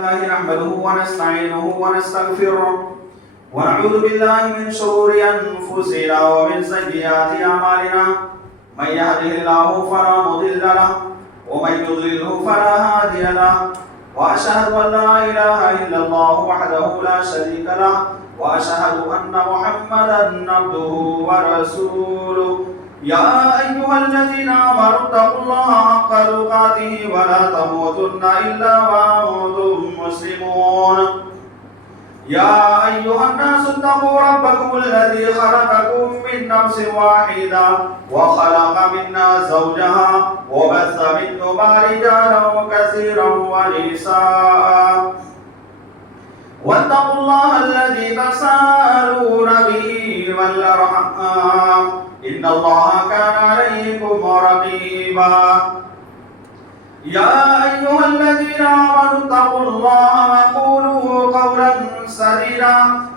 نحمده ونستعينه ونستغفره ونعوذ بالله من شرور أنفسنا ومن سيئات أعمالنا من يهده الله فلا مضل له ومن يضلله فلا هادي له وأشهد أن لا إله إلا الله وحده لا شريك له وأشهد أن محمدا عبده ورسوله يا أيها الذين آمنوا اتقوا الله حق تقاته ولا تموتن إلا وأنتم مسلمون يا أيها الناس اتقوا ربكم الذي خلقكم من نفس واحدة وخلق منها زوجها وبث منهما رجالا كثيرا ونساء واتقوا الله الذي تساءلون به والأرحام إن الله كان عليكم رقيبا يا أيها الذين آمنوا اتقوا الله وقولوا قولا سديدا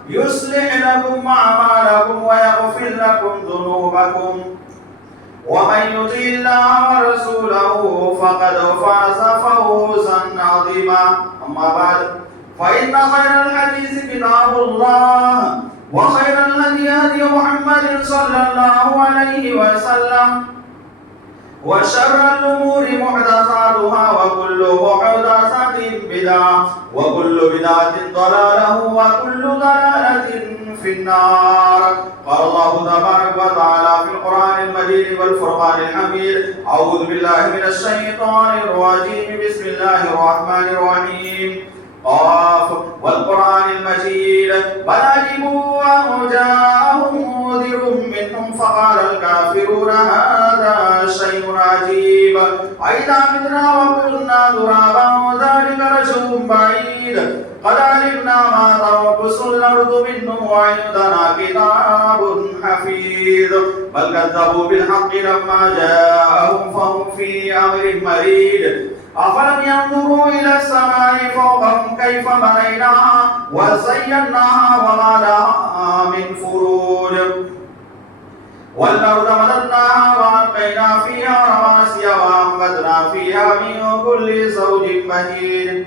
يصلح لكم أعمالكم ويغفر لكم ذنوبكم ومن يطع الله ورسوله فقد فاز فوزا عظيما أما بعد فإن خير الحديث كتاب الله وخير الهدي هدي محمد صلى الله عليه وسلم وشر الأمور محدثاتها وكل محدثة بدعة وكل بدعة ضلالة وكل ضلالة في النار قال الله تبارك وتعالى في القرآن المجيد والفرقان الحميد أعوذ بالله من الشيطان الرجيم بسم الله الرحمن الرحيم قاف والقرآن المجيد بل عجبوا أن جاءهم منذر منهم فقال الكافرون هذا شيء عجيب أئذا متنا وكنا ترابا ذلك رجل بعيد قد علمنا ما تنقص الأرض منهم وعندنا كتاب حفيظ بل كذبوا بالحق لما جاءهم فهم في أمر مريد أفلم ينظروا إلى السماء فوقهم كيف بنيناها وزيناها وما لها من فروج والأرض مددناها وألقينا فيها رواسي وأنبتنا فيها من كل زوج بهيج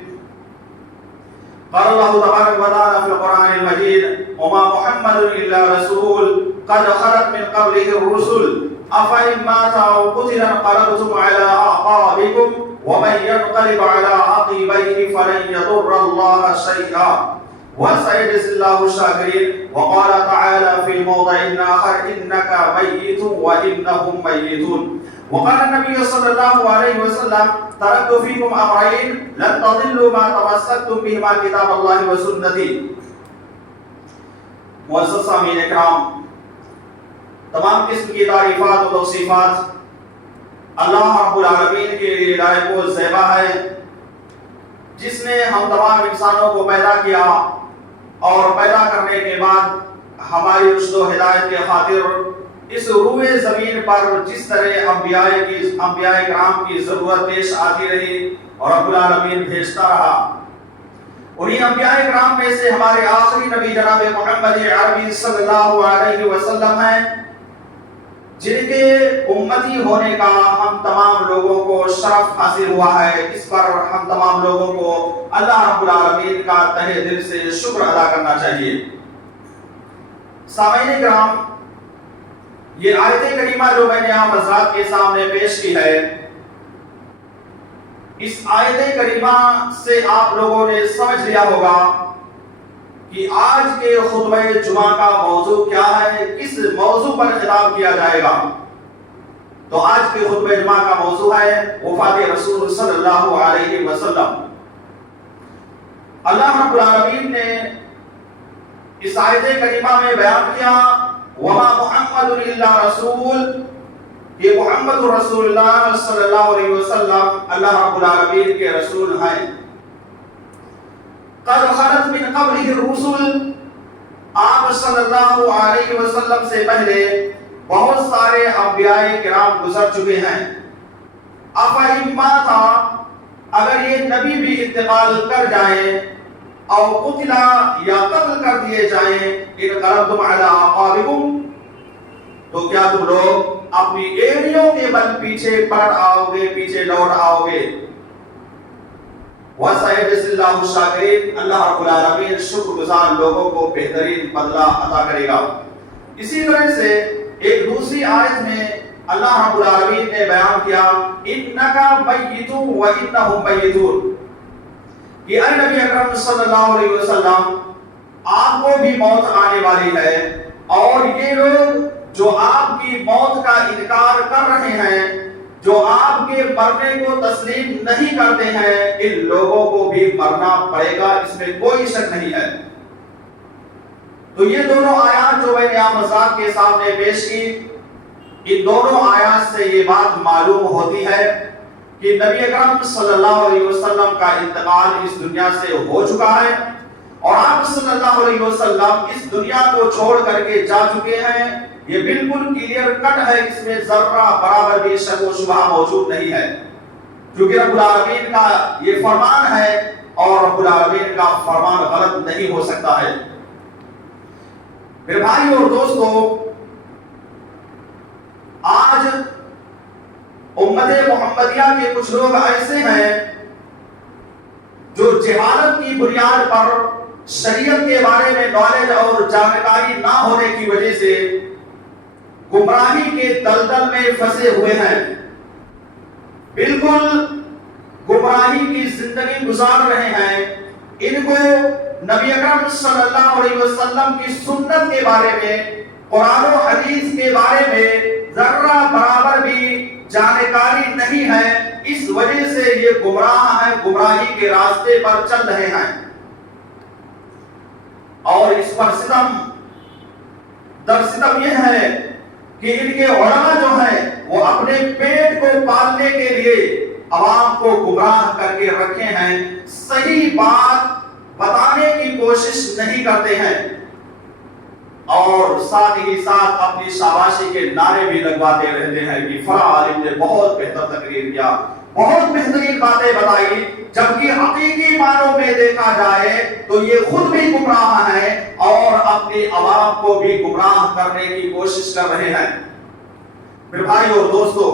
قال الله تبارك وتعالى في القرآن المجيد وما محمد إلا رسول قد خلت من قبله الرسل أفإن مات أو قتل انقلبتم على أعقابكم ومن ينقلب على عقبيه فلن يضر الله شيئا وسيجزي الله الشاكرين وقال تعالى في موضع آخر إنك ميت وإنهم ميتون وقال النبي صلى الله عليه وسلم تركت فيكم أمرين لن تضلوا ما تمسكتم بهما كتاب الله وسنتي معزز سامعین اکرام تمام قسم کی تعریفات و توصیفات اللہ رب العالمین کے لیے لائق و زیبا ہے جس نے ہم تمام انسانوں کو پیدا کیا اور پیدا کرنے کے بعد ہماری رشد و ہدایت کے خاطر اس روئے زمین پر جس طرح انبیاء کرام کی ضرورت پیش آتی رہی اور رب العالمین بھیجتا رہا انہی انبیاء کرام میں سے ہمارے آخری نبی جناب محمد عربی صلی اللہ علیہ وسلم ہیں جن کے امتی ہونے کا ہم تمام لوگوں کو شرف حاصل ہوا ہے اس پر ہم تمام لوگوں کو اللہ رب العالمین کا تہہ دل سے شکر ادا کرنا چاہیے سامعین کرام یہ آیت کریمہ جو میں نے آپ حضرات کے سامنے پیش کی ہے اس آیت کریمہ سے آپ لوگوں نے سمجھ لیا ہوگا کہ آج کے خطبہ جمعہ کا موضوع کیا ہے کس موضوع پر خطاب کیا جائے گا تو آج کے خطبہ جمعہ کا موضوع ہے وفات رسول صلی اللہ علیہ وسلم اللہ رب العالمین نے اس آیت کریمہ میں بیان کیا وما محمد الا رسول کہ محمد رسول اللہ صلی اللہ علیہ وسلم اللہ رب العالمین کے رسول ہیں قد خلت من قبله الرسل آپ صلی اللہ علیہ وسلم سے پہلے بہت سارے انبیاء کرام گزر چکے ہیں افإن مات اگر یہ نبی بھی انتقال کر جائیں او قتل یا قتل کر دیے جائیں انقلبتم علی اعقابکم تو کیا تم لوگ اپنی ایڑیوں کے بل پیچھے پلٹ آؤ گے پیچھے لوٹ آؤ گے وَسَيَجْزِي اللَّهُ الشَّاكِرِينَ، اللہ رب العالمین شکر گزار لوگوں کو بہترین بدلہ عطا کرے گا۔ اسی طرح سے ایک دوسری آیت میں اللہ رب العالمین نے بیان کیا اِنَّكَ مَيِّتٌ وَإِنَّهُمْ مَيِّتُونَ، کہ اے نبی اکرم صلی اللہ علیہ وسلم آپ کو بھی موت آنے والی ہے، اور یہ لوگ جو آپ کی موت کا انکار کر رہے ہیں، جو آپ کے مرنے کو تسلیم نہیں کرتے ہیں، ان لوگوں کو بھی مرنا پڑے گا، اس میں کوئی شک نہیں ہے۔ تو یہ دونوں آیات جو میں نے آپ حضرات کے سامنے پیش کی، ان دونوں آیات سے یہ بات معلوم ہوتی ہے کہ نبی اکرم صلی اللہ علیہ وسلم کا انتقال اس دنیا سے ہو چکا ہے، اور آپ صلی اللہ علیہ وسلم اس دنیا کو چھوڑ کر کے جا چکے ہیں۔ یہ بالکل کلیئر کٹ ہے، اس میں ذرہ برابر بھی شک و شبہ موجود نہیں ہے، کیونکہ رب العالمین کا یہ فرمان ہے اور رب العالمین کا فرمان غلط نہیں ہو سکتا ہے۔ میرے بھائی اور دوستو، آج امت محمدیہ کے کچھ لوگ ایسے ہیں جو جہالت کی بنیاد پر شریعت کے بارے میں نالج اور جانکاری نہ ہونے کی وجہ سے گمراہی کے دلدل میں پھنسے ہوئے ہیں، بالکل گمراہی کی زندگی گزار رہے ہیں۔ ان کو نبی اکرم صلی اللہ علیہ وسلم کی سنت کے بارے میں، قرآن و حدیث کے بارے میں ذرہ برابر بھی جانکاری نہیں ہے، اس وجہ سے یہ گمراہ ہیں، گمراہی کے راستے پر چل رہے ہیں، اور اس پر ستم یہ ہے کہ ان کے علماء جو ہیں وہ اپنے پیٹ کو پالنے کے لیے عوام کو گمراہ کر کے رکھے ہیں، صحیح بات بتانے کی کوشش نہیں کرتے ہیں، اور ساتھ ہی ساتھ اپنی شاباشی کے نعرے بھی لگواتے رہتے ہیں کہ فلاں عالم نے بہت بہتر تقریر کیا، بہت بہترین باتیں بتائی، جبکہ حقیقی معنوں میں دیکھا جائے تو یہ خود بھی گمراہ ہیں اور اپنی عوام کو بھی گمراہ کرنے کی کوشش کر رہے ہیں۔ میرے بھائی اور دوستو،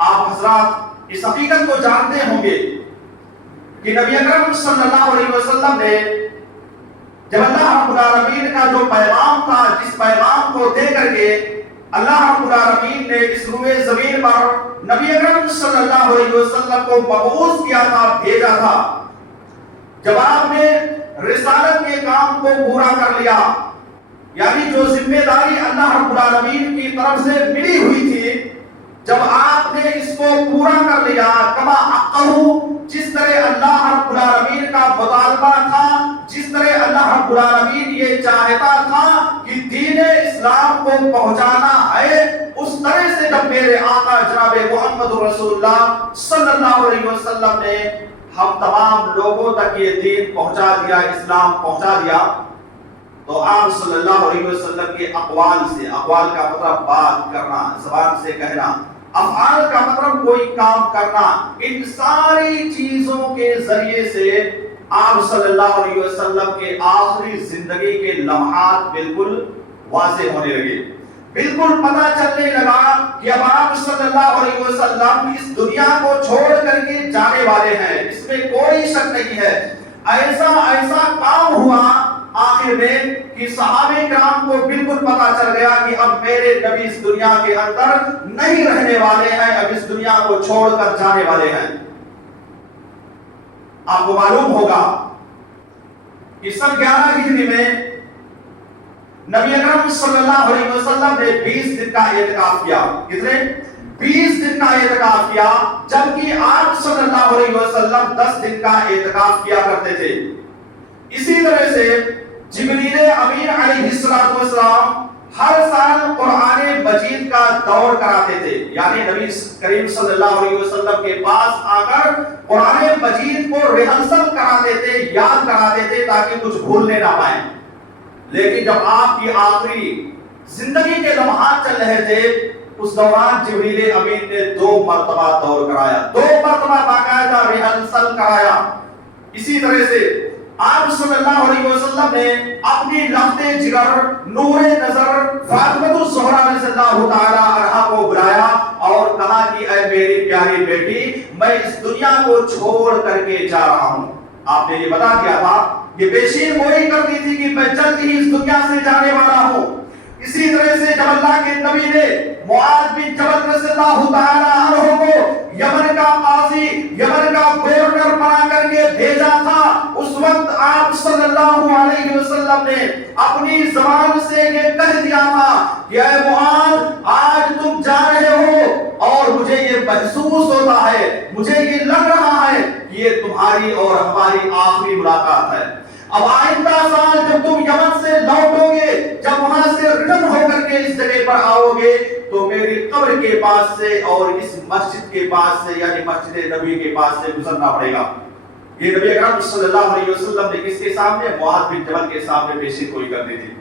آپ حضرات اس حقیقت کو جانتے ہوں گے کہ نبی اکرم صلی اللہ علیہ وسلم نے جب اللہ رب العالمین کا جو پیغام تھا، جس پیغام کو دے کر کے اللہ رب العالمین نے اس روئے زمین پر نبی اکرم صلی اللہ علیہ وسلم کو مبعوث کیا تھا، بھیجا تھا، جب آپ نے رسالت کے کام کو پورا کر لیا، یعنی جو ذمہ داری اللہ رب العالمین کی طرف سے ملی ہوئی تھی، جب آپ نے اس کو پورا کر لیا، کما حقہ، جس طرح اللہ رب العالمین کا مطالبہ تھا، جس طرح اللہ رب العالمین یہ چاہتا تھا کہ دین اسلام کو پہنچانا ہے، اس طرح سے جب میرے آقا جناب محمد رسول اللہ صلی اللہ علیہ وسلم نے ہم تمام لوگوں تک یہ دین پہنچا دیا، اسلام پہنچا دیا، تو آپ صلی اللہ علیہ وسلم کے اقوال سے، اقوال کا مطلب بات کرنا، زبان سے کہنا، افعال کا مطلب کوئی کام کرنا، ان ساری چیزوں کے ذریعے سے آپ صلی اللہ علیہ وسلم کے آخری زندگی کے لمحات بالکل واضح ہونے لگے، بالکل پتہ چلنے لگا کہ اب آپ صلی اللہ علیہ وسلم اس دنیا کو چھوڑ کر کے جانے والے ہیں، اس میں کوئی شک نہیں ہے۔ ایسا کام ہوا آخر میں کہ صحابہ کرام کو بالکل پتہ چل گیا کہ اب میرے نبی اس دنیا کے اندر نہیں رہنے والے ہیں، اب اس دنیا کو چھوڑ کر جانے والے ہیں۔ آپ کو معلوم ہوگا کہ سن 11 ہجری میں نبی اکرم صلی اللہ علیہ وسلم نے 20 دن کا اعتکاف کیا۔ کتنے؟ 20 دن کا اعتکاف کیا، جبکہ آپ صلی اللہ علیہ وسلم 10 دن کا اعتکاف کیا کرتے تھے۔ اسی طرح سے جبریل امین علیہ السلام ہر سال قرآن مجید کا دور کراتے تھے، یعنی نبی کریم صلی اللہ علیہ وسلم کے پاس آ کر قرآن مجید کو ریہرسل کراتے تھے، یاد کراتے تھے تاکہ کچھ بھولنے نہ پائیں۔ لیکن جب آپ کی آخری زندگی کے لمحات چل رہے تھے، اس دوران جبریل امین نے 2 مرتبہ دور کرایا، 2 مرتبہ باقاعدہ ریہرسل کرایا۔ اسی طرح سے آپ صلی اللہ علیہ وسلم نے اپنی لخت جگر نور نظر فاطمہ الزہرا رضی اللہ تعالی عنہا کو بلایا اور کہا کہ اے میری پیاری بیٹی، میں اس دنیا کو چھوڑ کر کے جا رہا ہوں۔ آپ نے یہ بتا دیا تھا، یہ پیشین گوئی کرتی تھی کہ میں جلد ہی اس دنیا سے جانے والا ہوں۔ اسی طرح سے جب اللہ کے نبی نے معاذ بن جبل رضی اللہ تعالی عنہ کو یمن کا قاضی، یمن کا گورنر بنا کر کے بھیجا تھا، اس وقت آپ صلی اللہ علیہ وسلم نے اپنی زبان سے یہ کہہ دیا تھا کہ اے معاذ، آج تم جا رہے ہو اور مجھے یہ محسوس ہوتا ہے، مجھے یہ لگ رہا ہے کہ یہ تمہاری اور ہماری آخری ملاقات ہے۔ اب آئندہ سال جب تم یمن سے لوٹو گے، جب وہاں سے ریٹرن ہو کر کے اس جگہ پر آؤ گے، تو میری قبر کے پاس سے اور اس مسجد کے پاس سے یعنی مسجد نبی کے پاس سے گزرنا پڑے گا۔ یہ نبی اکرم صلی اللہ علیہ وسلم نے کس کے سامنے؟ معاذ بن جبل کے سامنے پیشی گوئی کرنی تھی۔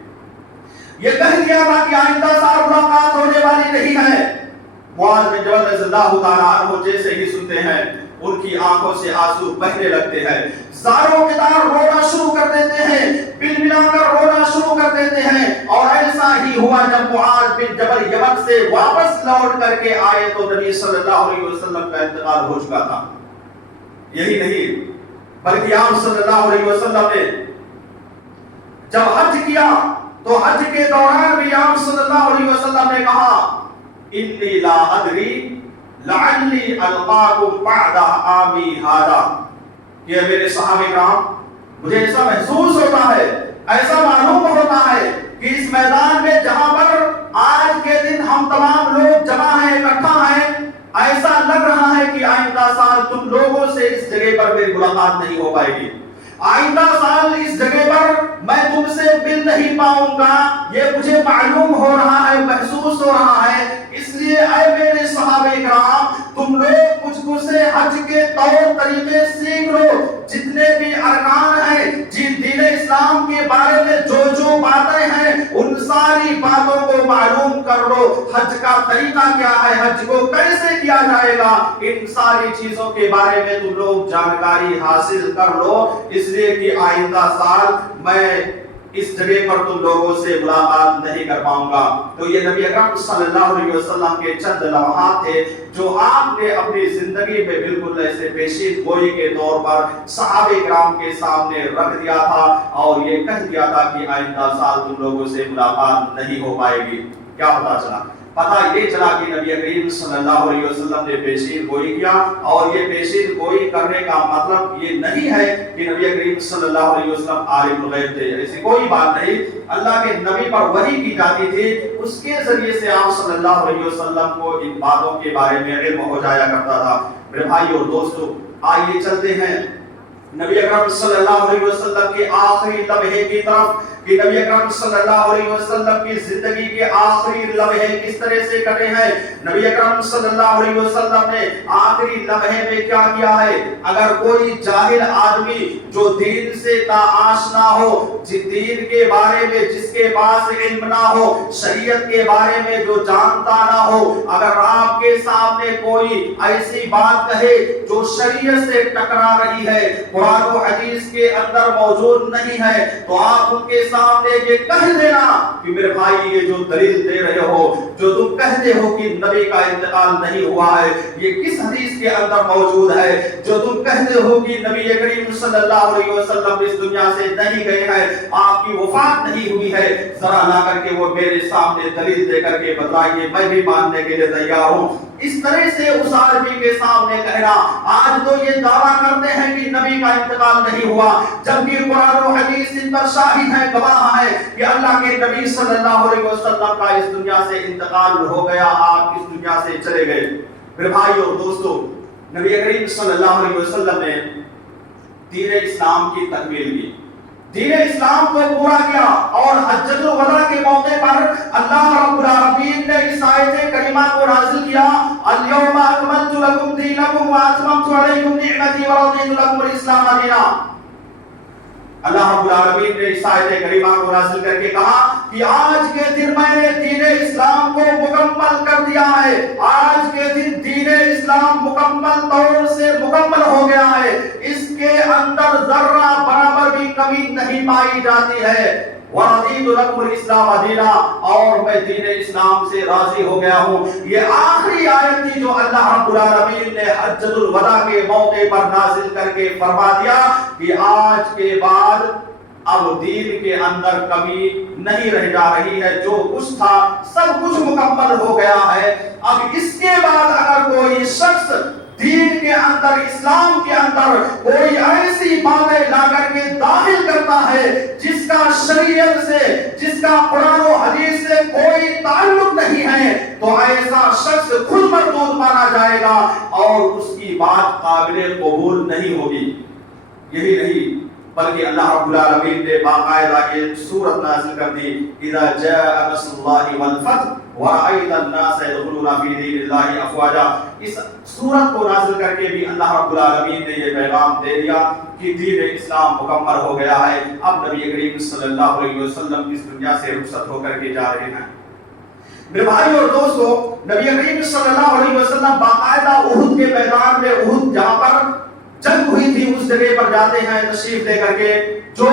یہ کہہ دیا تھا کہ آئندہ سال ملاقات ہونے والی نہیں ہے۔ معاذ بن جبل رضی اللہ تعالیٰ عنہ جیسے ہی سنتے ہیں، ان کی آنکھوں سے آنسو بہنے لگتے ہیں، زاروں کے دار رونا شروع کر دیتے ہیں، بل ملا کر رونا شروع کر دیتے ہیں۔ اور ایسا ہی ہوا جب معاذ بن جبل یمن سے واپس لوٹ کر کے آئے تو نبی صلی اللہ علیہ وسلم کا انتقال ہو چکا تھا۔ یہی نہیں بلکہ آپ صلی اللہ علیہ وسلم نے جب حج کیا تو حج کے دوران بھی آپ صلی اللہ علیہ وسلم نے کہا انی لا ادری لعلی القاکم بعد عامی ھذا، کہ میرے صحابہ کرام، مجھے ایسا محسوس ہوتا ہے، ایسا معلوم ہوتا ہے کہ اس میدان میں جہاں پر آج کے دن ہم تمام لوگ جمع ہیں، اکٹھا ہیں، ایسا لگ رہا ہے کہ آئندہ سال تم لوگوں سے اس جگہ پر میری ملاقات نہیں ہو پائے گی، آئندہ سال اس جگہ پر میں تم سے مل نہیں پاؤں گا، یہ مجھے معلوم ہو رہا ہے، محسوس ہو رہا ہے۔ اس لیے اے میرے صحابہ کرام، تم لوگ مجھ سے حج کے طور طریقے سیکھ لو، جتنے بھی ارکان ہیں، جن دین اسلام کے بارے میں جو جو باتیں ہیں، ان ساری باتوں کو معلوم کر لو۔ حج کا طریقہ کیا ہے، حج کو کیسے کیا جائے گا، ان ساری چیزوں کے بارے میں تم لوگ جانکاری حاصل کر لو، اس لیے کہ آئندہ سال میں اس جگہ پر تم لوگوں سے ملاقات نہیں کر پاؤں گا۔ تو یہ نبی اکرم صلی اللہ علیہ وسلم کے چند لمحات تھے جو آپ نے اپنی زندگی میں بالکل ایسے پیشین گوئی کے طور پر صحابہ کرام کے سامنے رکھ دیا تھا اور یہ کہہ دیا تھا کہ آئندہ سال تم لوگوں سے ملاقات نہیں ہو پائے گی۔ کیا پتا چلا؟ پتہ یہ چلا کہ نبی کریم صلی اللہ علیہ وسلم نے پیشین گوئی کیا، اور یہ پیشین گوئی کرنے کا مطلب یہ نہیں ہے کہ نبی کریم صلی اللہ علیہ وسلم عالم الغیب تھے، ایسی کوئی بات نہیں۔ اللہ کے نبی پر وحی کی جاتی تھی، اس کے ذریعے سے آپ صلی اللہ علیہ وسلم کو ان باتوں کے بارے میں علم ہو جایا کرتا تھا۔ میرے بھائی اور دوستو، آئیے چلتے ہیں نبی اکرم صلی اللہ علیہ وسلم کے آخری لمحے کی طرف، کہ نبی اکرم صلی اللہ علیہ وسلم کی زندگی کے آخری لمحے کس طرح سے کٹے ہیں۔ نبی اکرم صلی اللہ علیہ وسلم نے آخری لمحے میں کیا کیا ہے؟ اگر کوئی جاہل آدمی جو دین سے ناآشنا ہو، دین کے بارے میں جس کے پاس علم نہ ہو، شریعت کے بارے میں جو جانتا نہ ہو، اگر آپ کے سامنے کوئی ایسی بات کہے جو شریعت سے ٹکرا رہی ہے، قرآن و حدیث کے اندر موجود نہیں ہے، تو آپ ان کے سامنے یہ کہہ دینا کہ میرے بھائی یہ جو دلیل دے رہے ہو، جو تم کہتے ہو کہ نبی کا انتقال نہیں ہوا ہے، یہ کس حدیث کے اندر موجود ہے؟ جو تم کہتے ہو کہ نبی کریم صلی اللہ علیہ وسلم اس دنیا سے نہیں گئے ہیں، آپ کی وفات نہیں ہوئی ہے، ذرا لا کر کے وہ میرے سامنے دلیل دے کر کے بتائیے، میں بھی ماننے کے لیے تیار ہوں۔ اس طرح سے اس آدمی کے سامنے کہنا، آج تو یہ دعویٰ کرتے ہیں کہ نبی کا انتقال نہیں ہوا، جبکہ قرآن و حدیث ان پر شاہد ہے، گواہ ہے کہ اللہ کے نبی صلی اللہ علیہ وسلم کا اس دنیا سے انتقال ہو گیا، آپ اس دنیا سے چلے گئے۔ میرے بھائی اور دوستو، نبی کریم صلی اللہ علیہ وسلم نے دین اسلام کی تکمیل کی، دین اسلام کو پورا کیا، اور حجۃ الوداع کے موقع پر اللہ رب العالمین نے اس آیت کریمہ کو نازل کیا، الیوم اکملت لکم دینکم واتممت علیکم نعمتی ورضیت لکم الاسلام دینا۔ اللہ رب العالمین نے اس آیت کریمہ کو نازل کر کے کہا کہ آج کے دن میں نے دین اسلام کو مکمل کر دیا ہے، آج کے دن دین اسلام مکمل طور سے مکمل ہو گیا ہے، اس کے اندر ذرہ برابر بھی نہیں پائی جاتی ہے۔ وَرَضِيتُ لَكُمُ الْإِسْلَامَ دِينًا، اور میں دین اسلام سے راضی ہو گیا ہوں۔ یہ آخری آیت تھی جو اللہ رب العالمین نے حجۃ الوداع کے موقع پر نازل کر کے فرما دیا کہ آج کے بعد اب دین کے اندر کمی نہیں رہ جا رہی ہے، جو کچھ تھا سب کچھ مکمل ہو گیا ہے۔ اب اس کے بعد اگر کوئی شخص دین کے اندر، اسلام کے اندر کوئی ایسی باتیں لا کر کے داخل کرتا ہے جس کا شریعت سے، جس کا قرآن و حدیث سے کوئی تعلق نہیں ہے، تو ایسا شخص خود مردود مانا جائے گا اور اس کی بات قابل قبول نہیں ہوگی۔ یہی نہیں بلکہ اللہ رب العالمین نے باقاعدہ ایک سورت نازل کر دی، اذا جاء نصر اللہ والفتح ورأيت الناس يدخلون في دين الله افواجا۔ اس سورت کو نازل کر کے بھی اللہ رب العالمین نے یہ پیغام دے دیا کہ دین اسلام مکمل ہو گیا ہے، اب نبی کریم صلی اللہ علیہ وسلم اس دنیا سے رخصت ہو کر کے جا رہے ہیں۔ میرے بھائی اور دوستو، نبی کریم صلی اللہ علیہ وسلم باقاعدہ احد کے میدان میں، احد جہاں پر جنگ ہوئی تھی اس جگہ پر جاتے ہیں تشریف لے کر کے، جو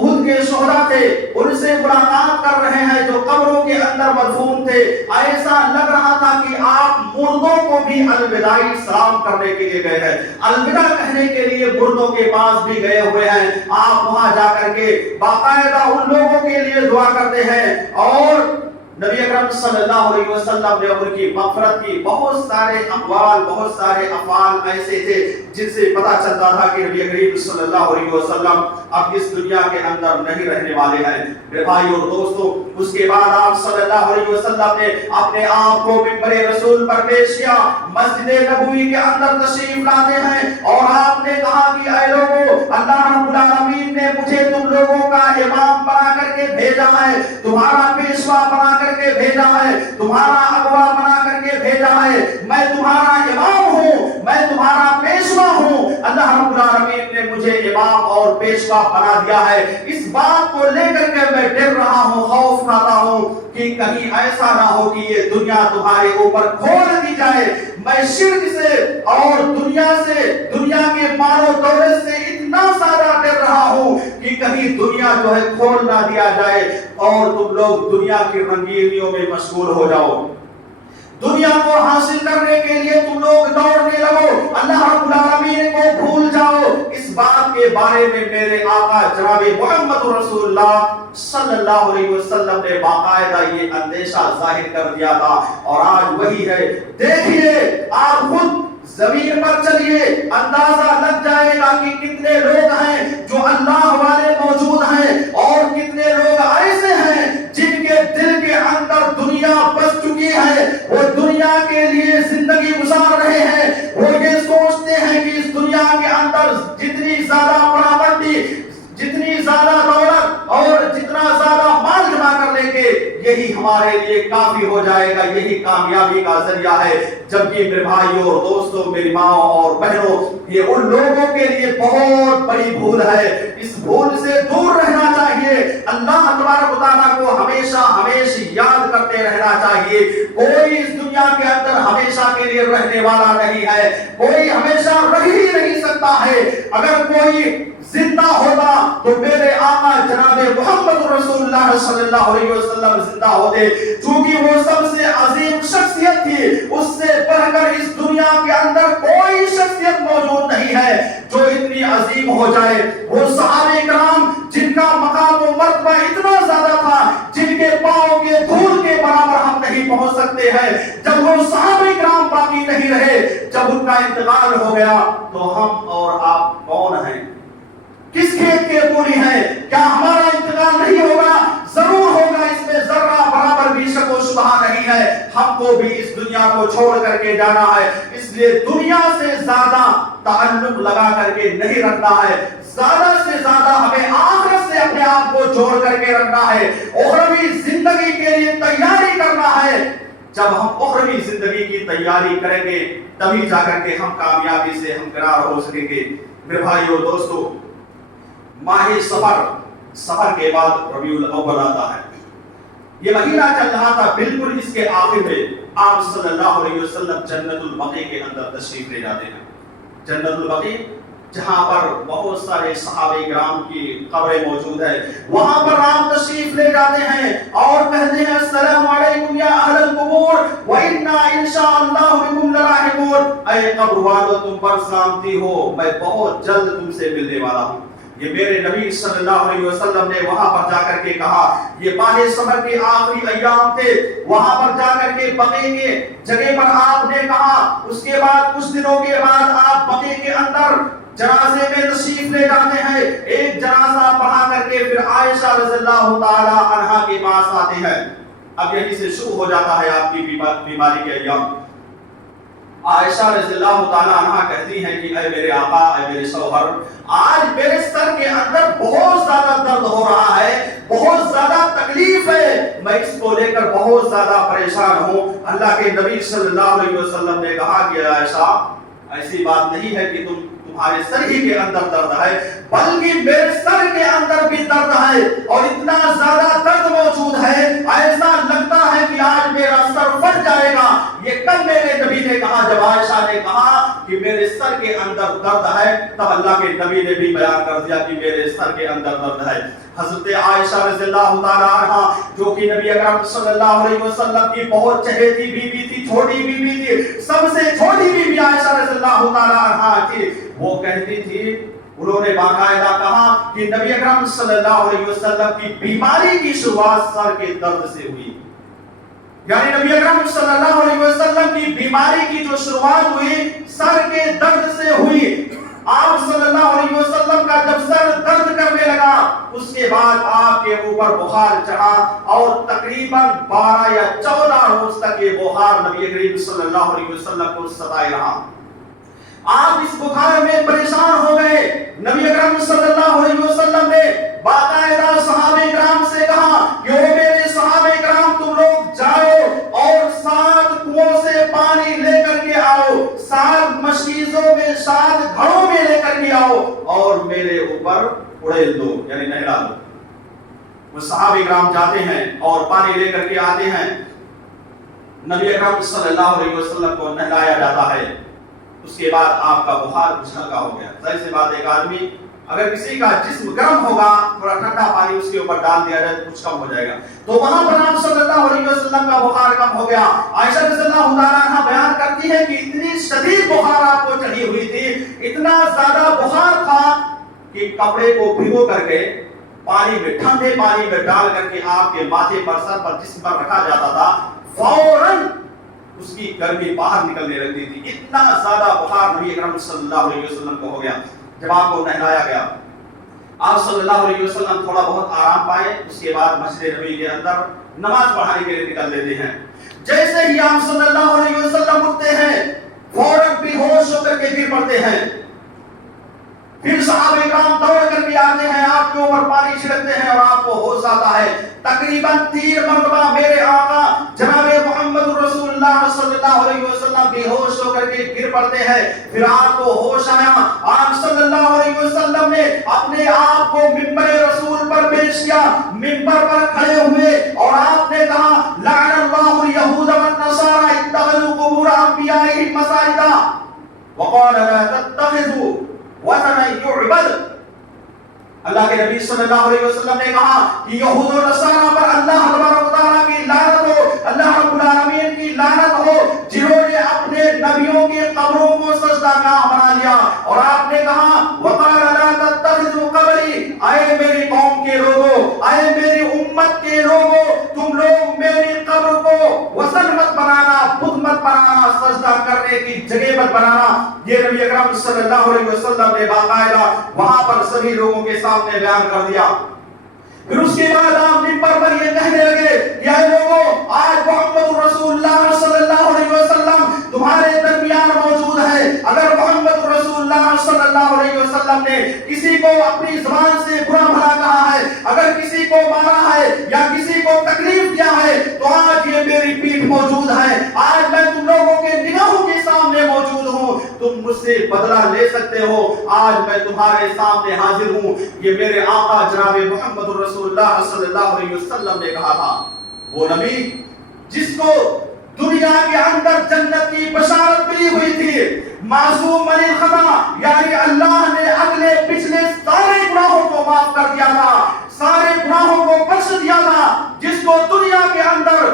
احد کے شہداء تھے ان سے ملاقات کر رہے ہیں جو قبروں کے اندر مدفون تھے۔ ایسا لگ رہا تھا کہ آپ مردوں کو بھی الوداعی سلام کرنے کے لیے گئے ہیں، الوداع کہنے کے لیے مردوں کے پاس بھی گئے ہوئے ہیں۔ آپ وہاں جا کر کے باقاعدہ ان لوگوں کے لیے دعا کرتے ہیں، اور نبی اکرم صلی اللہ علیہ وسلم نے ان کی مغفرت کی۔ بہت سارے اقوال، بہت سارے افعال ایسے تھے جن سے پتہ چلتا تھا کہ نبی کریم صلی اللہ علیہ وسلم اب اس دنیا کے اندر نہیں رہنے والے ہیں۔ میرے بھائی اور دوستو، اس کے بعد آپ صلی اللہ علیہ وسلم نے اپنے آپ کو منبر رسول پر پیش کیا، مسجد نبوی کے اندر تشریف لاتے ہیں، اور آپ نے کہا کہ اے لوگو، اللہ رب العالمین نے مجھے تم لوگوں کا امام بنا کر کے بھیجا ہے، تمہارا پیشوا بنا کر کے بھیجا ہے، تمہارا اغوا بنا کر کے بھیجا ہے، میں تمہارا امام ہوں، میں تمہارا پیشوا ہوں۔ اللہ رب العالمین نے مجھے امام اور پیشوا بنا دیا ہے۔ اس بات کو لے کر کے میں ڈر رہا ہوں، خوف کھاتا ہوں کہ کہیں ایسا نہ ہو کہ یہ دنیا تمہارے اوپر کھول دی جائے۔ میں شرک سے اور دنیا کے مال و دولت سے اتنا زیادہ ڈر رہا ہوں کہ کہیں دنیا جو ہے کھول نہ دیا جائے اور تم لوگ دنیا کی رنگینیوں میں مشغول ہو جاؤ، دنیا کو حاصل کرنے کے لیے تم لوگ دوڑنے لگو، اللہ رب العالمین کو بھول جاؤ۔ اس بات کے بارے میں میرے آقا جناب محمد رسول اللہ صلی اللہ علیہ وسلم نے باقاعدہ یہ اندیشہ ظاہر کر دیا تھا، اور آج وہی ہے۔ دیکھیے، آپ خود زمین پر چلیے، اندازہ لگ جائے گا کہ کتنے لوگ ہیں جو اللہ والے موجود ہیں، اور کتنے لوگ ایسے ہیں جن کے دل کے اندر دنیا بس چکی ہے، وہ دنیا کے لیے زندگی گزار رہے ہیں، وہ یہ سوچتے ہیں کہ اس دنیا کے اندر جتنی زیادہ پراپرٹی، جتنی زیادہ دولت اور جتنا زیادہ مال جمع کر لیں گے یہی ہمارے لیے کافی ہو جائے گا، یہی کامیابی کا ذریعہ ہے۔ جبکہ میرے بھائیوں اور دوستوں، میری ماں اور بہنوں، یہ ان لوگوں کے لیے بہت بڑی بھول ہے۔ اس بھول سے دور رہنا چاہیے، اللہ تبارک و تعالیٰ کو ہمیشہ یاد کرتے رہنا چاہیے۔ کوئی اس دنیا کے اندر ہمیشہ کے لیے رہنے والا نہیں ہے، کوئی ہمیشہ رہ ہی نہیں سکتا ہے۔ اگر کوئی زندہ ہوتا تو میرے آقا جناب محمد رسول اللہ صلی اللہ علیہ وسلم زندہ ہوتے، چونکہ وہ سب سے عظیم شخصیت تھی، اس سے بڑھ کر اس دنیا کے اندر کوئی شخصیت موجود نہیں ہے جو اتنی عظیم ہو جائے۔ وہ صحابہ کرام جن کا مقام و مرتبہ اتنا زیادہ تھا، جن کے پاؤں کے دھول کے برابر ہم نہیں پہنچ سکتے ہیں، جب وہ صحابہ کرام باقی نہیں رہے، جب ان کا انتقال ہو گیا، تو ہم اور آپ کون ہیں؟ کس کھیت کے مولی ہیں؟ کیا ہمارا انتقال نہیں ہوگا؟ ضرور ہوگا، اس میں ذرہ برابر بھی شک و شبہ نہیں ہے۔ ہم کو بھی اس دنیا کو چھوڑ کر کے جانا ہے، اس لیے دنیا سے زیادہ تعلق لگا کر کے نہیں رکھنا ہے، زیادہ سے زیادہ ہمیں آخرت سے اپنے آپ کو جوڑ کر کے رکھنا ہے، اخروی زندگی کے لیے تیاری کرنا ہے۔ جب ہم اخروی زندگی کی تیاری کریں گے تبھی جا کر کے ہم کامیابی سے ہمکنار ہو سکیں گے۔ میرے بھائیو دوستو، ماہ سفر کے بعد ربیع الاول آتا ہے۔ یہ مہینہ چل رہا تھا، بالکل اس کے آخر میں آپ صلی اللہ علیہ وسلم جنت البقیع کے اندر تشریف لے جاتے ہیں۔ جنت البقیع جہاں پر بہت سارے صحابہ کرام کی قبریں موجود ہے، وہاں پر آپ تشریف لے جاتے ہیں اور کہتے ہیں السلام علیکم یا اہل القبور وَإِنَّا إِنشَاءَ بِكُمْ لَلَاحِقُونَ، اے قبر والو تم پر سلامتی ہو، میں بہت جلد تم سے ملنے والا ہوں۔ یہ میرے نبی صلی اللہ علیہ وسلم نے وہاں پر جا کر کے کہا، یہ ماہ سفر کے آخری ایام تھے، وہاں پر جا کر کے بقیع کے جگہ پر آپ نے کہا، اس کے بعد کچھ دنوں کے بعد آپ بقیع کے اندر جنازے میں تشریف لے جاتے ہیں، ایک جنازہ پڑھا کر کے پھر عائشہ رضی اللہ تعالی عنہا کے پاس آتے ہیں۔ اب یہیں سے شروع ہو جاتا ہے آپ کی بیماری کے ایام۔ عائشہ رضی اللہ تعالی عنہا کہتی ہیں کہ اے میرے آقا، اے میرے شوہر، آج میرے سر کے اندر بہت زیادہ درد ہو رہا ہے، بہت زیادہ تکلیف ہے، میں اس کو لے کر بہت زیادہ پریشان ہوں۔ اللہ کے نبی صلی اللہ علیہ وسلم نے کہا کہ عائشہ ایسی بات نہیں ہے کہ تمہارے سر ہی کے اندر درد ہے، بلکہ میرے سر کے اندر بھی درد ہے، اور اتنا زیادہ درد موجود ہے ایسا لگتا ہے کہ آج میرا سر پھٹ جائے گا۔ یہ کل میرے نبی نے کہا، جب عائشہ نے کہا کہ میرے سر کے اندر درد ہے، تب اللہ کے نبی نے بھی بیان کر دیا کہ میرے سر کے اندر درد ہے۔ حضرت عائشہ رضی اللہ تعالی عنہا جو کہ نبی اکرم صلی اللہ علیہ وسلم کی بہت چہیتی بیوی تھی، چھوٹی بیوی تھی، سب سے چھوٹی بیوی عائشہ رضی اللہ تعالی عنہا تھی، وہ کہتی تھی، انہوں نے باقاعدہ کہا کہ نبی اکرم صلی اللہ علیہ وسلم کی بیماری کی شروعات سر کے درد سے ہوئی، یعنی نبی اکرم صلی اللہ علیہ وسلم کی بیماری کی جو شروعات ہوئی سر کے درد سے ہوئی۔ آپ صلی اللہ علیہ وسلم کا جب سر درد کرنے لگا، اس کے بعد آپ کے اوپر بخار چڑھا، اور تقریباً 12 یا 14 روز تک یہ بخار نبی کریم صلی اللہ علیہ وسلم کو ستائے رہا۔ آپ اس بخار میں پریشان ہو گئے۔ نبی اکرم صلی اللہ علیہ وسلم نے باقاعدہ صحابہ کرام سے کہا کہ او میرے صحابہ کرام، تم لوگ جاؤ اور 7 کنووں سے پانی لے کر کے آؤ، 7 مشیزوں میں 7 گھڑوں میں لے کر کے آؤ اور میرے اوپر اڑیل دو، یعنی نہلا دو۔ وہ صحابہ کرام جاتے ہیں اور پانی لے کر کے آتے ہیں، نبی اکرم صلی اللہ علیہ وسلم کو نہلایا جاتا ہے۔ اس کے بعد آپ کا بخار کچھ ہلکا ہو گیا۔ ظاہر سی بات، ایک آدمی اگر کسی کا جسم گرم ہوگا، تھوڑا ٹھنڈا پانی اس کے اوپر ڈال دیا جائے تو کچھ کم ہو جائے گا، تو وہاں پر آپ صلی اللہ علیہ وسلم کا بخار کم ہو گیا۔ عائشہ رضی اللہ تعالیٰ عنہا بیان کرتی ہے کہ اتنی شدید بخار آپ کو چڑھی ہوئی تھی، اتنا زیادہ بخار تھا کہ کپڑے کو بھگو کر کے پانی میں، ٹھنڈے پانی میں ڈال کر کے آپ کے ماتھے پر، سر پر، جسم پر رکھا جاتا تھا، فوراً اس کی گرمی باہر نکلنے لگتی تھی۔ اتنا زیادہ بخار نبی اکرم صلی اللہ علیہ وسلم کو ہو گیا۔ جب آپ کو نہلایا گیا، آپ صلی اللہ علیہ وسلم تھوڑا بہت آرام پائے، اس کے بعد مسجد نبی کے اندر نماز پڑھانے کے لیے نکل لیتے ہیں۔ جیسے ہی آپ صلی اللہ علیہ وسلم اٹھتے ہیں، فوراً بے ہوش ہو کر کے گر پڑتے ہیں۔ پھر صحابہ کرام دوڑ کر کے آتے ہیں، آپ کے اوپر پانی چھڑکتے ہیں اور آپ کو ہوش آتا ہے۔ تقریباً 3 مرتبہ میرے آقا جناب محمد رسول اللہ صلی اللہ علیہ وسلم بے ہوش ہو کر کے گر پڑتے ہیں۔ پھر آپ کو ہوش آیا، آپ صلی اللہ علیہ وسلم نے اپنے آپ کو منبر رسول پر پیش کیا، منبر پر کھڑے ہوئے اور آپ نے کہا لعن اللہ الیہود والنصارى اتخذوا قبور انبیائہم مساجدا وقال لا تتخذوا وطن یعبد۔ اللہ کے نبی صلی اللہ علیہ وسلم نے کہا کہ یہود و نصارہ پر اللہ تبارک و تعالیٰ کی لعنت ہو، اللہ رب العالمین کی لعنت ہو، جنہوں نے اپنے نبیوں کی قبروں کو سجدہ گاہ بنا لیا۔ اور آپ نے کہا وقال لا تتخذوا قبری، اے میری قوم کے لوگوں، اے میری امت کے لوگوں، تم لوگ میری قبر کو وثن مت بنانا، بت مت بنانا، سجدہ کرنے کی جگہ مت بنانا۔ یہ نبی اکرم صلی اللہ علیہ وسلم نے باقاعدہ وہاں پر سبھی لوگوں کے سامنے بیان کر دیا۔ پھر اس کے بعد آپ منبر پر یہ کہنے لگے کہ اے لوگوں، آج محمد رسول اللہ صلی اللہ علیہ وسلم تمہارے درمیان موجود ہے۔ اگر محمد رسول اللہ صلی اللہ علیہ وسلم نے کسی کو اپنی زبان سے برا بھلا کہا ہے، اگر کسی کو مارا ہے یا کسی کو تکلیف دیا ہے، تو آج یہ میری پیٹھ موجود ہے، آج میں تم لوگوں کے نگاہوں کے سامنے موجود ہوں، تم مجھ سے بدلہ لے سکتے ہو، آج میں تمہارے سامنے حاضر ہوں۔ یہ میرے آقا جناب محمد رسول اللہ صلی اللہ علیہ وسلم نے کہا تھا، وہ نبی جس کو دنیا کے اندر جنت کی بشارت ملی ہوئی تھی، معصوم من الخطا، یعنی اللہ نے اگلے پچھلے سارے گناہوں کو معاف کر دیا تھا، سارے گناہوں کو بخش دیا تھا. جس کو دنیا کے اندر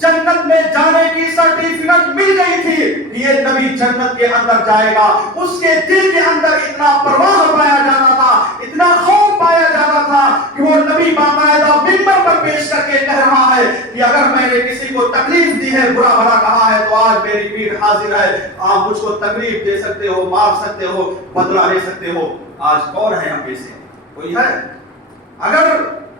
جنت میں جانے کی سرٹیفکیٹ مل گئی تھی، یہ نبی جنت کے اندر جائے گا. اس کے دل کے اندر اتنا پرواہ پایا جاتا تھا، اتنا خوف پایا جاتا تھا کہ وہ نبی باقاعدہ ممبر پر پیش کر کے کہہ رہا ہے کہ اگر میں نے کسی کو تکلیف دی ہے، برا بھلا کہا ہے، تو آج میری پیٹھ حاضر ہے. آپ مجھ کو تکلیف دے سکتے ہو، مار سکتے ہو، بدلہ لے سکتے ہو. آج کون ہے ہم میں سے؟ کوئی ہے؟ اگر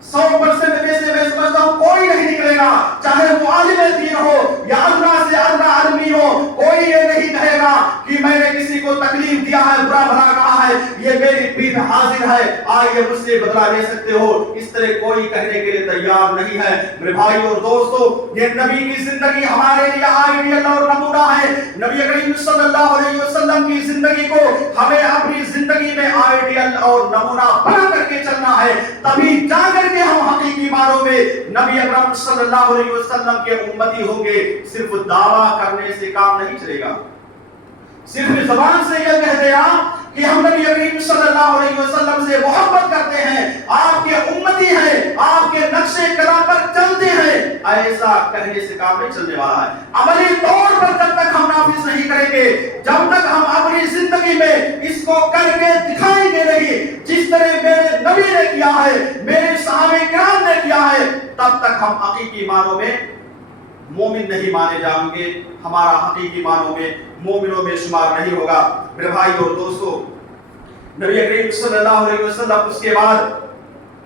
100% میں سے میں سمجھتا ہوں کوئی نہیں نکلے گا، چاہے وہ عالم دین ہو یا ادنا سے ادنا آدمی ہو، کوئی یہ نہیں کہے گا کہ میں نے کسی کو تکلیف دیا ہے، برا بھلا کہا ہے، یہ میری پیٹھ حاضر ہے، آئیے مجھ سے بدلہ لے سکتے ہو. اس طرح کوئی کہنے کے لیے تیار نہیں ہے. میرے بھائی اور دوستو، یہ نبی کی زندگی ہمارے لیے آئیڈیل اور نمونہ ہے. نبی کریم صلی اللہ علیہ وسلم کی زندگی کو ہمیں اپنی زندگی میں آئیڈیل اور نمونہ بنا کر کے چلنا ہے، تبھی جا کر کے ہم حقیقی معنوں میں نبی اکرم صلی اللہ علیہ وسلم کے امتی ہوں گے. صرف دعویٰ کرنے سے کام نہیں چلے گا، صرف زبان سے یہ کہہ دیا کہ ہم نبی کریم صلی اللہ علیہ وسلم سے محبت کرتے ہیں، آپ کے امتی ہیں، آپ کے نقشے قدم پر چلتے ہیں، ایسا کہنے سے کام نہیں چلنے والا ہے. عملی طور پر جب تک ہم نافذ نہیں کریں گے، جب تک ہم اپنی زندگی میں اس کو کر کے دکھائیں گے نہیں، جس طرح میرے نبی نے کیا ہے، میرے صحابہ کرام نے کیا ہے، تب تک ہم حقیقی معنوں میں مومن نہیں مانے جائیں گے، ہمارا حقیقی معنوں میں مومنوں میں شمار نہیں ہوگا. میرے بھائی اور دوستو، نبی کریم صلی اللہ علیہ وسلم اس کے بعد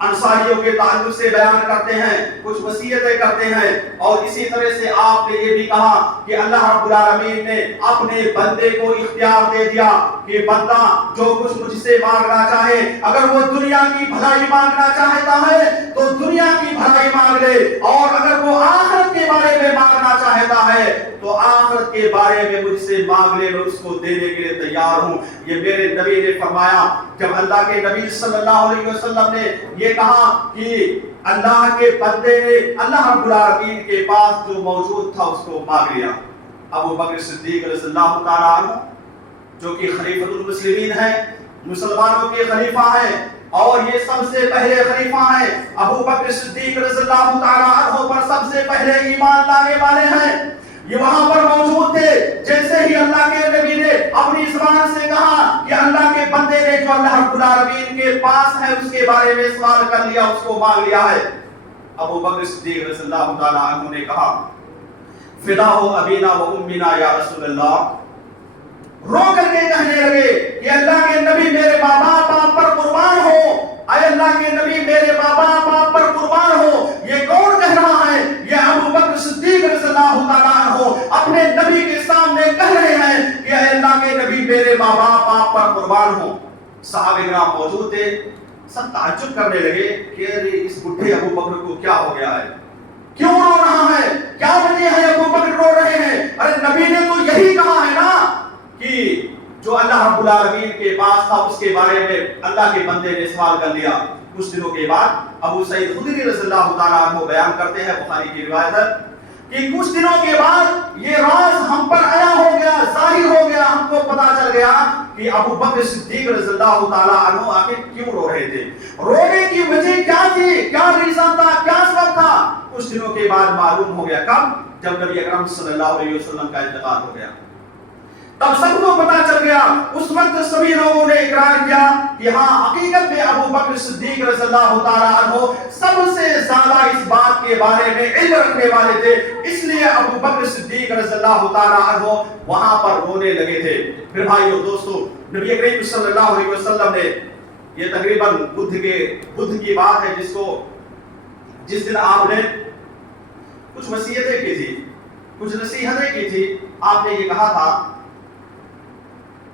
انصاریوں کے تعلق سے بیان کرتے ہیں، کچھ وصیتیں کرتے ہیں، اور اسی طرح سے آپ نے یہ بھی کہا کہ اللہ رب العالمین نے اپنے بندے کو اختیار دے دیا کہ بندہ جو کچھ مجھ سے مانگنا چاہے، اگر وہ دنیا کی بھلائی مانگنا چاہتا ہے تو دنیا کی بھلائی مانگ لے، اور اگر وہ آخرت کے بارے میں مانگنا چاہتا ہے تو آخرت کے بارے میں مجھ سے مانگ لے، میں اس کو دینے کے لیے تیار ہوں. یہ میرے نبی نے فرمایا. جب اللہ کے نبی صلی اللہ علیہ وسلم نے یہ کہا کہ اللہ کے بندے نے اللہ رب العالمین کے پاس جو موجود تھا اس کو مانگ لیا. ابو بکر صدیق رضی اللہ تعالیٰ عنہ جو کہ خلیفۃ المسلمین ہیں، مسلمانوں کے خلیفہ ہیں، اور یہ سب سے پہلے خلیفہ ہیں. ابو بکر صدیق رضی اللہ تعالیٰ عنہ پر سب سے پہلے ایمان لانے والے ہیں. یہ وہاں پر موجود تھے. جیسے ہی اللہ کے نبی نے اپنی زبان سے کہا کہ اللہ کے بندے نے جو اللہ رب العالمین کے پاس ہے اس کے بارے میں سوال کر لیا، اس کو مانگ لیا ہے. ابو بکر صدیق رضی اللہ تعالیٰ عنہ نے کہا فداء ابینا و امینا یا رسول اللہ، رو کر کے کہنے لگے کہ اللہ کے نبی میرے ماں باپ آپ پر قربان ہو، اے اللہ کے نبی میرے ماں باپ آپ پر قربان ہو. یہ کون کہہ رہا ہے؟ یہ ابو بکر صدیق رضی اللہ تعالیٰ عنہ اپنے نبی کے سامنے کہہ رہے ہیں کہ اے اللہ کے نبی میرے ماں باپ آپ پر قربان ہو. صحابہ کرام موجود تھے، سب تعجب کرنے لگے کہ اس بڈھے ابو بکر کو کیا ہو گیا ہے، کیوں رو رہا ہے، کیا وجہ ہے ابو بکر رو رہے ہیں؟ ارے نبی نے تو یہی کہا ہے نا کہ جو اللہ رب العالمین کے پاس تھا اس کے بارے میں اللہ کے بندے نے سوال کر لیا. کچھ دنوں کے بعد ابو سعید خدری رضی اللہ تعالیٰ عنہ بیان کرتے ہیں، بخاری کی روایت ہے کہ کچھ دنوں کے بعد یہ راز ہم پر آیا ہو گیا، ظاہر ہو گیا، ہم کو پتا چل گیا کہ ابو بکر صدیق رضی اللہ تعالیٰ عنہ آخر کیوں رو رہے تھے، رونے کی وجہ کیا تھی، کیا ریزن تھا، کیا سبب تھا. کچھ دنوں کے بعد معلوم ہو گیا. کب؟ جب نبی اکرم صلی اللہ علیہ وسلم کا انتقال ہو گیا، تب سب کو پتا چل گیا. اس وقت سبھی لوگوں نے اقرار کیا کہ ہاں حقیقت میں ابو بکر صدیق رضی اللہ تعالیٰ عنہ سب سے زیادہ اس بات کے بارے میں علم رکھنے والے تھے، اس لیے ابو بکر صدیق رضی اللہ تعالیٰ عنہ وہاں پر رونے لگے تھے. پھر بھائیو دوستو، نبی کریم صلی اللہ علیہ وسلم نے یہ تقریباً بدھ کی بات ہے جس دن آپ نے کچھ وصیتیں کی تھی، کچھ نصیحتیں کی تھی. آپ نے یہ کہا تھا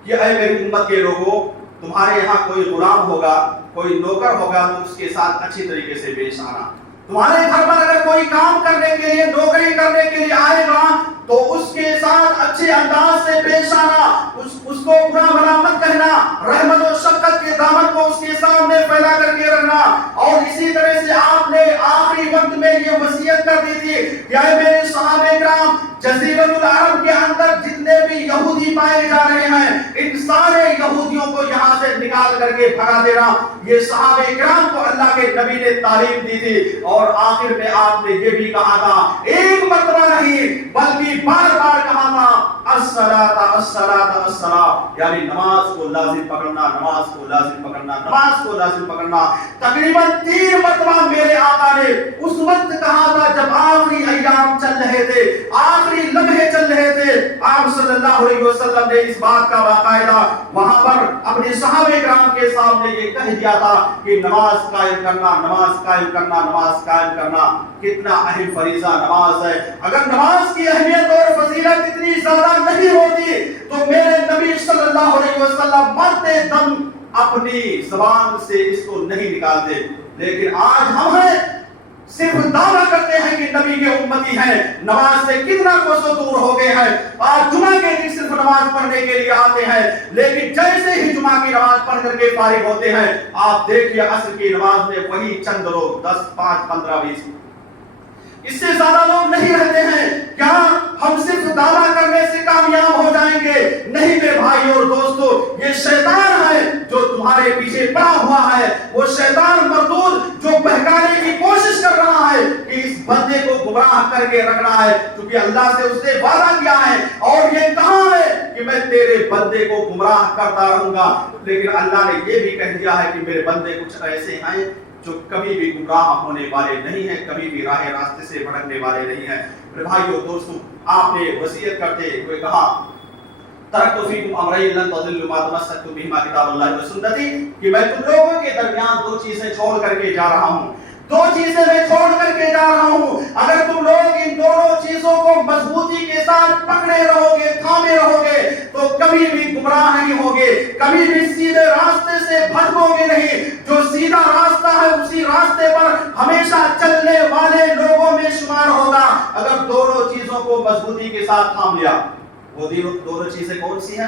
کہ اے میری امت کے لوگوں، تمہارے یہاں کوئی غلام ہوگا، کوئی نوکر ہوگا تو اس کے ساتھ اچھی طریقے سے پیش آنا. تمہارے گھر پر اگر کوئی کام کرنے کے لیے، نوکری کرنے کے لیے آئے گا تو اس کے ساتھ اچھے انداز سے پیش آنا، اس کو برا بھلا مت کہنا، رحمت و شفقت کے دامن کو اس کے سامنے پھیلا کر کے رکھنا. اور اسی طرح سے آپ نے آخری وقت میں یہ وصیت کر دی تھی کہ اے میرے صحابہ کرام، جزیرۃ العرب کے اندر جتنے بھی یہود یہودی پائے جا رہے ہیں، ان سارے یہودیوں کو یہاں سے نکال کر کے بھگا دینا، یہ صحابہ کرام کو اللہ کے نبی نے تعلیم دی تھی۔ اور آخر میں آپ نے یہ بھی کہا تھا، ایک مرتبہ نہیں بلکہ بار بار کہا تھا، الصلاۃ الصلاۃ الصلاۃ، یعنی نماز کو لازم پکڑنا، نماز کو لازم پکڑنا، نماز کو لازم پکڑنا۔ تقریباً 3 مرتبہ میرے آقا نے اس وقت کہا تھا جب آخری ایام چل رہے تھے، آخری لمحے چل رہے تھے۔ آپ صلی اللہ علیہ وسلم نے اس بات کا باقاعدہ وہاں پر اپنے صحابہ کرام کے سامنے یہ کہہ دیا تھا کہ نماز قائم کرنا، نماز قائم کرنا، نماز قائم کرنا۔ کتنا اہم فریضہ نماز ہے۔ اگر نماز کی اہمیت اور فضیلت اتنی زیادہ نہیں ہوتی تو میرے نبی صلی اللہ علیہ وسلم مرتے دم اپنی زبان سے اس کو نہیں نکالتے۔ لیکن آج ہم ہیں صرف دعویٰ کرتے ہیں کہ نبی کے امتی ہیں، نماز سے کتنا کوسوں دور ہو گئے ہیں۔ آج جمعہ کے دن صرف نماز پڑھنے کے لیے آتے ہیں، لیکن جیسے ہی جمعہ کی نماز پڑھ کر کے فارغ ہوتے ہیں، آپ دیکھیے عصر کی نماز میں وہی چند لوگ، 10 5 15 20، اس سے زیادہ لوگ نہیں رہتے ہیں۔ کیا ہم صرف دعویٰ کرنے سے کامیاب ہو جائیں گے؟ نہیں میرے بھائی اور دوستو، یہ شیطان ہے جو تمہارے پیچھے پڑا ہوا ہے، وہ شیطان مردود جو بہکانے کی کوشش کر رہا ہے کہ اس بندے کو گمراہ کر کے رکھنا ہے، کیونکہ اللہ سے اس نے وعدہ کیا ہے اور یہ کہا ہے کہ میں تیرے بندے کو گمراہ کرتا رہوں گا۔ لیکن اللہ نے یہ بھی کہہ دیا ہے کہ میرے بندے کچھ ایسے ہیں جو کبھی بھی گمراہ ہونے والے نہیں ہیں، کبھی بھی راہ راستے سے بھٹکنے والے نہیں ہیں۔ میرے بھائیو دوستو، آپ نے وصیت کرتے ہوئے کہا، ترکت فیکم امرین لن تضلوا ما تمسکتم بہما کتاب اللہ و سنتی، کہ میں تم لوگوں کے درمیان 2 چیزیں چھوڑ کر کے جا رہا ہوں، 2 چیزیں میں چھوڑ کر کے جا رہا ہوں۔ اگر تم لوگ ان دونوں چیزوں کو مضبوطی کے ساتھ پکڑے رہو گے، تھامے رہو گے، تو کبھی بھی گمراہ نہیں ہوگے، کبھی بھی سیدھے راستے سے بھٹکو گے نہیں۔ جو سیدھا راستہ ہے اسی راستے پر ہمیشہ چلنے والے لوگوں میں شمار ہوگا، اگر دونوں چیزوں کو مضبوطی کے ساتھ تھام لیا۔ وہ دونوں چیزیں کون سی ہیں؟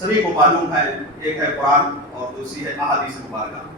سبھی کو معلوم ہے، ایک ہے قرآن اور دوسری ہے احادیث مبارکہ۔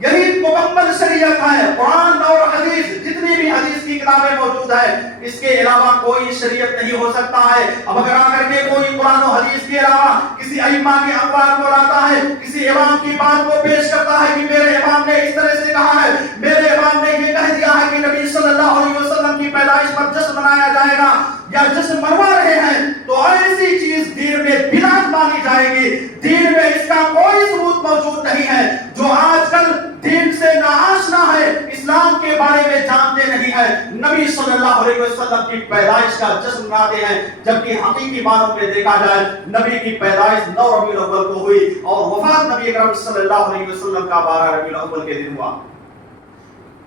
یہی مکمل شریعت ہے، قرآن اور حدیث، جتنی بھی حدیث کی کتابیں موجود ہیں، اس کے علاوہ کوئی شریعت نہیں ہو سکتا ہے۔ اب اگر آ کر کے کوئی قرآن و حدیث کے علاوہ کسی ائمہ کے اقوال کو لاتا ہے، کسی امام کی بات کو پیش کرتا ہے کہ میرے امام نے اس طرح سے کہا ہے، میرے امام نے یہ کہہ دیا ہے کہ نبی صلی اللہ علیہ وسلم کی پیدائش پر جشن منایا جائے گا یا جشن منوا رہے ہیں، تو ایسی چیز دین میں بدعت مانی جائے گی۔ دین میں اس کا کوئی ثبوت موجود نہیں ہے۔ جو آج کل دین سے ناآشنا ہے، اسلام کے بارے میں جانتے نہیں ہیں، نبی صلی اللہ علیہ وسلم کی پیدائش کا جشن مناتے ہیں، جبکہ حقیقی معنوں میں دیکھا جائے نبی کی پیدائش 9 ربیع الاول کو ہوئی اور وفات نبی اکرم صلی اللہ علیہ وسلم کا 12 ربیع الاول کے دن ہوا۔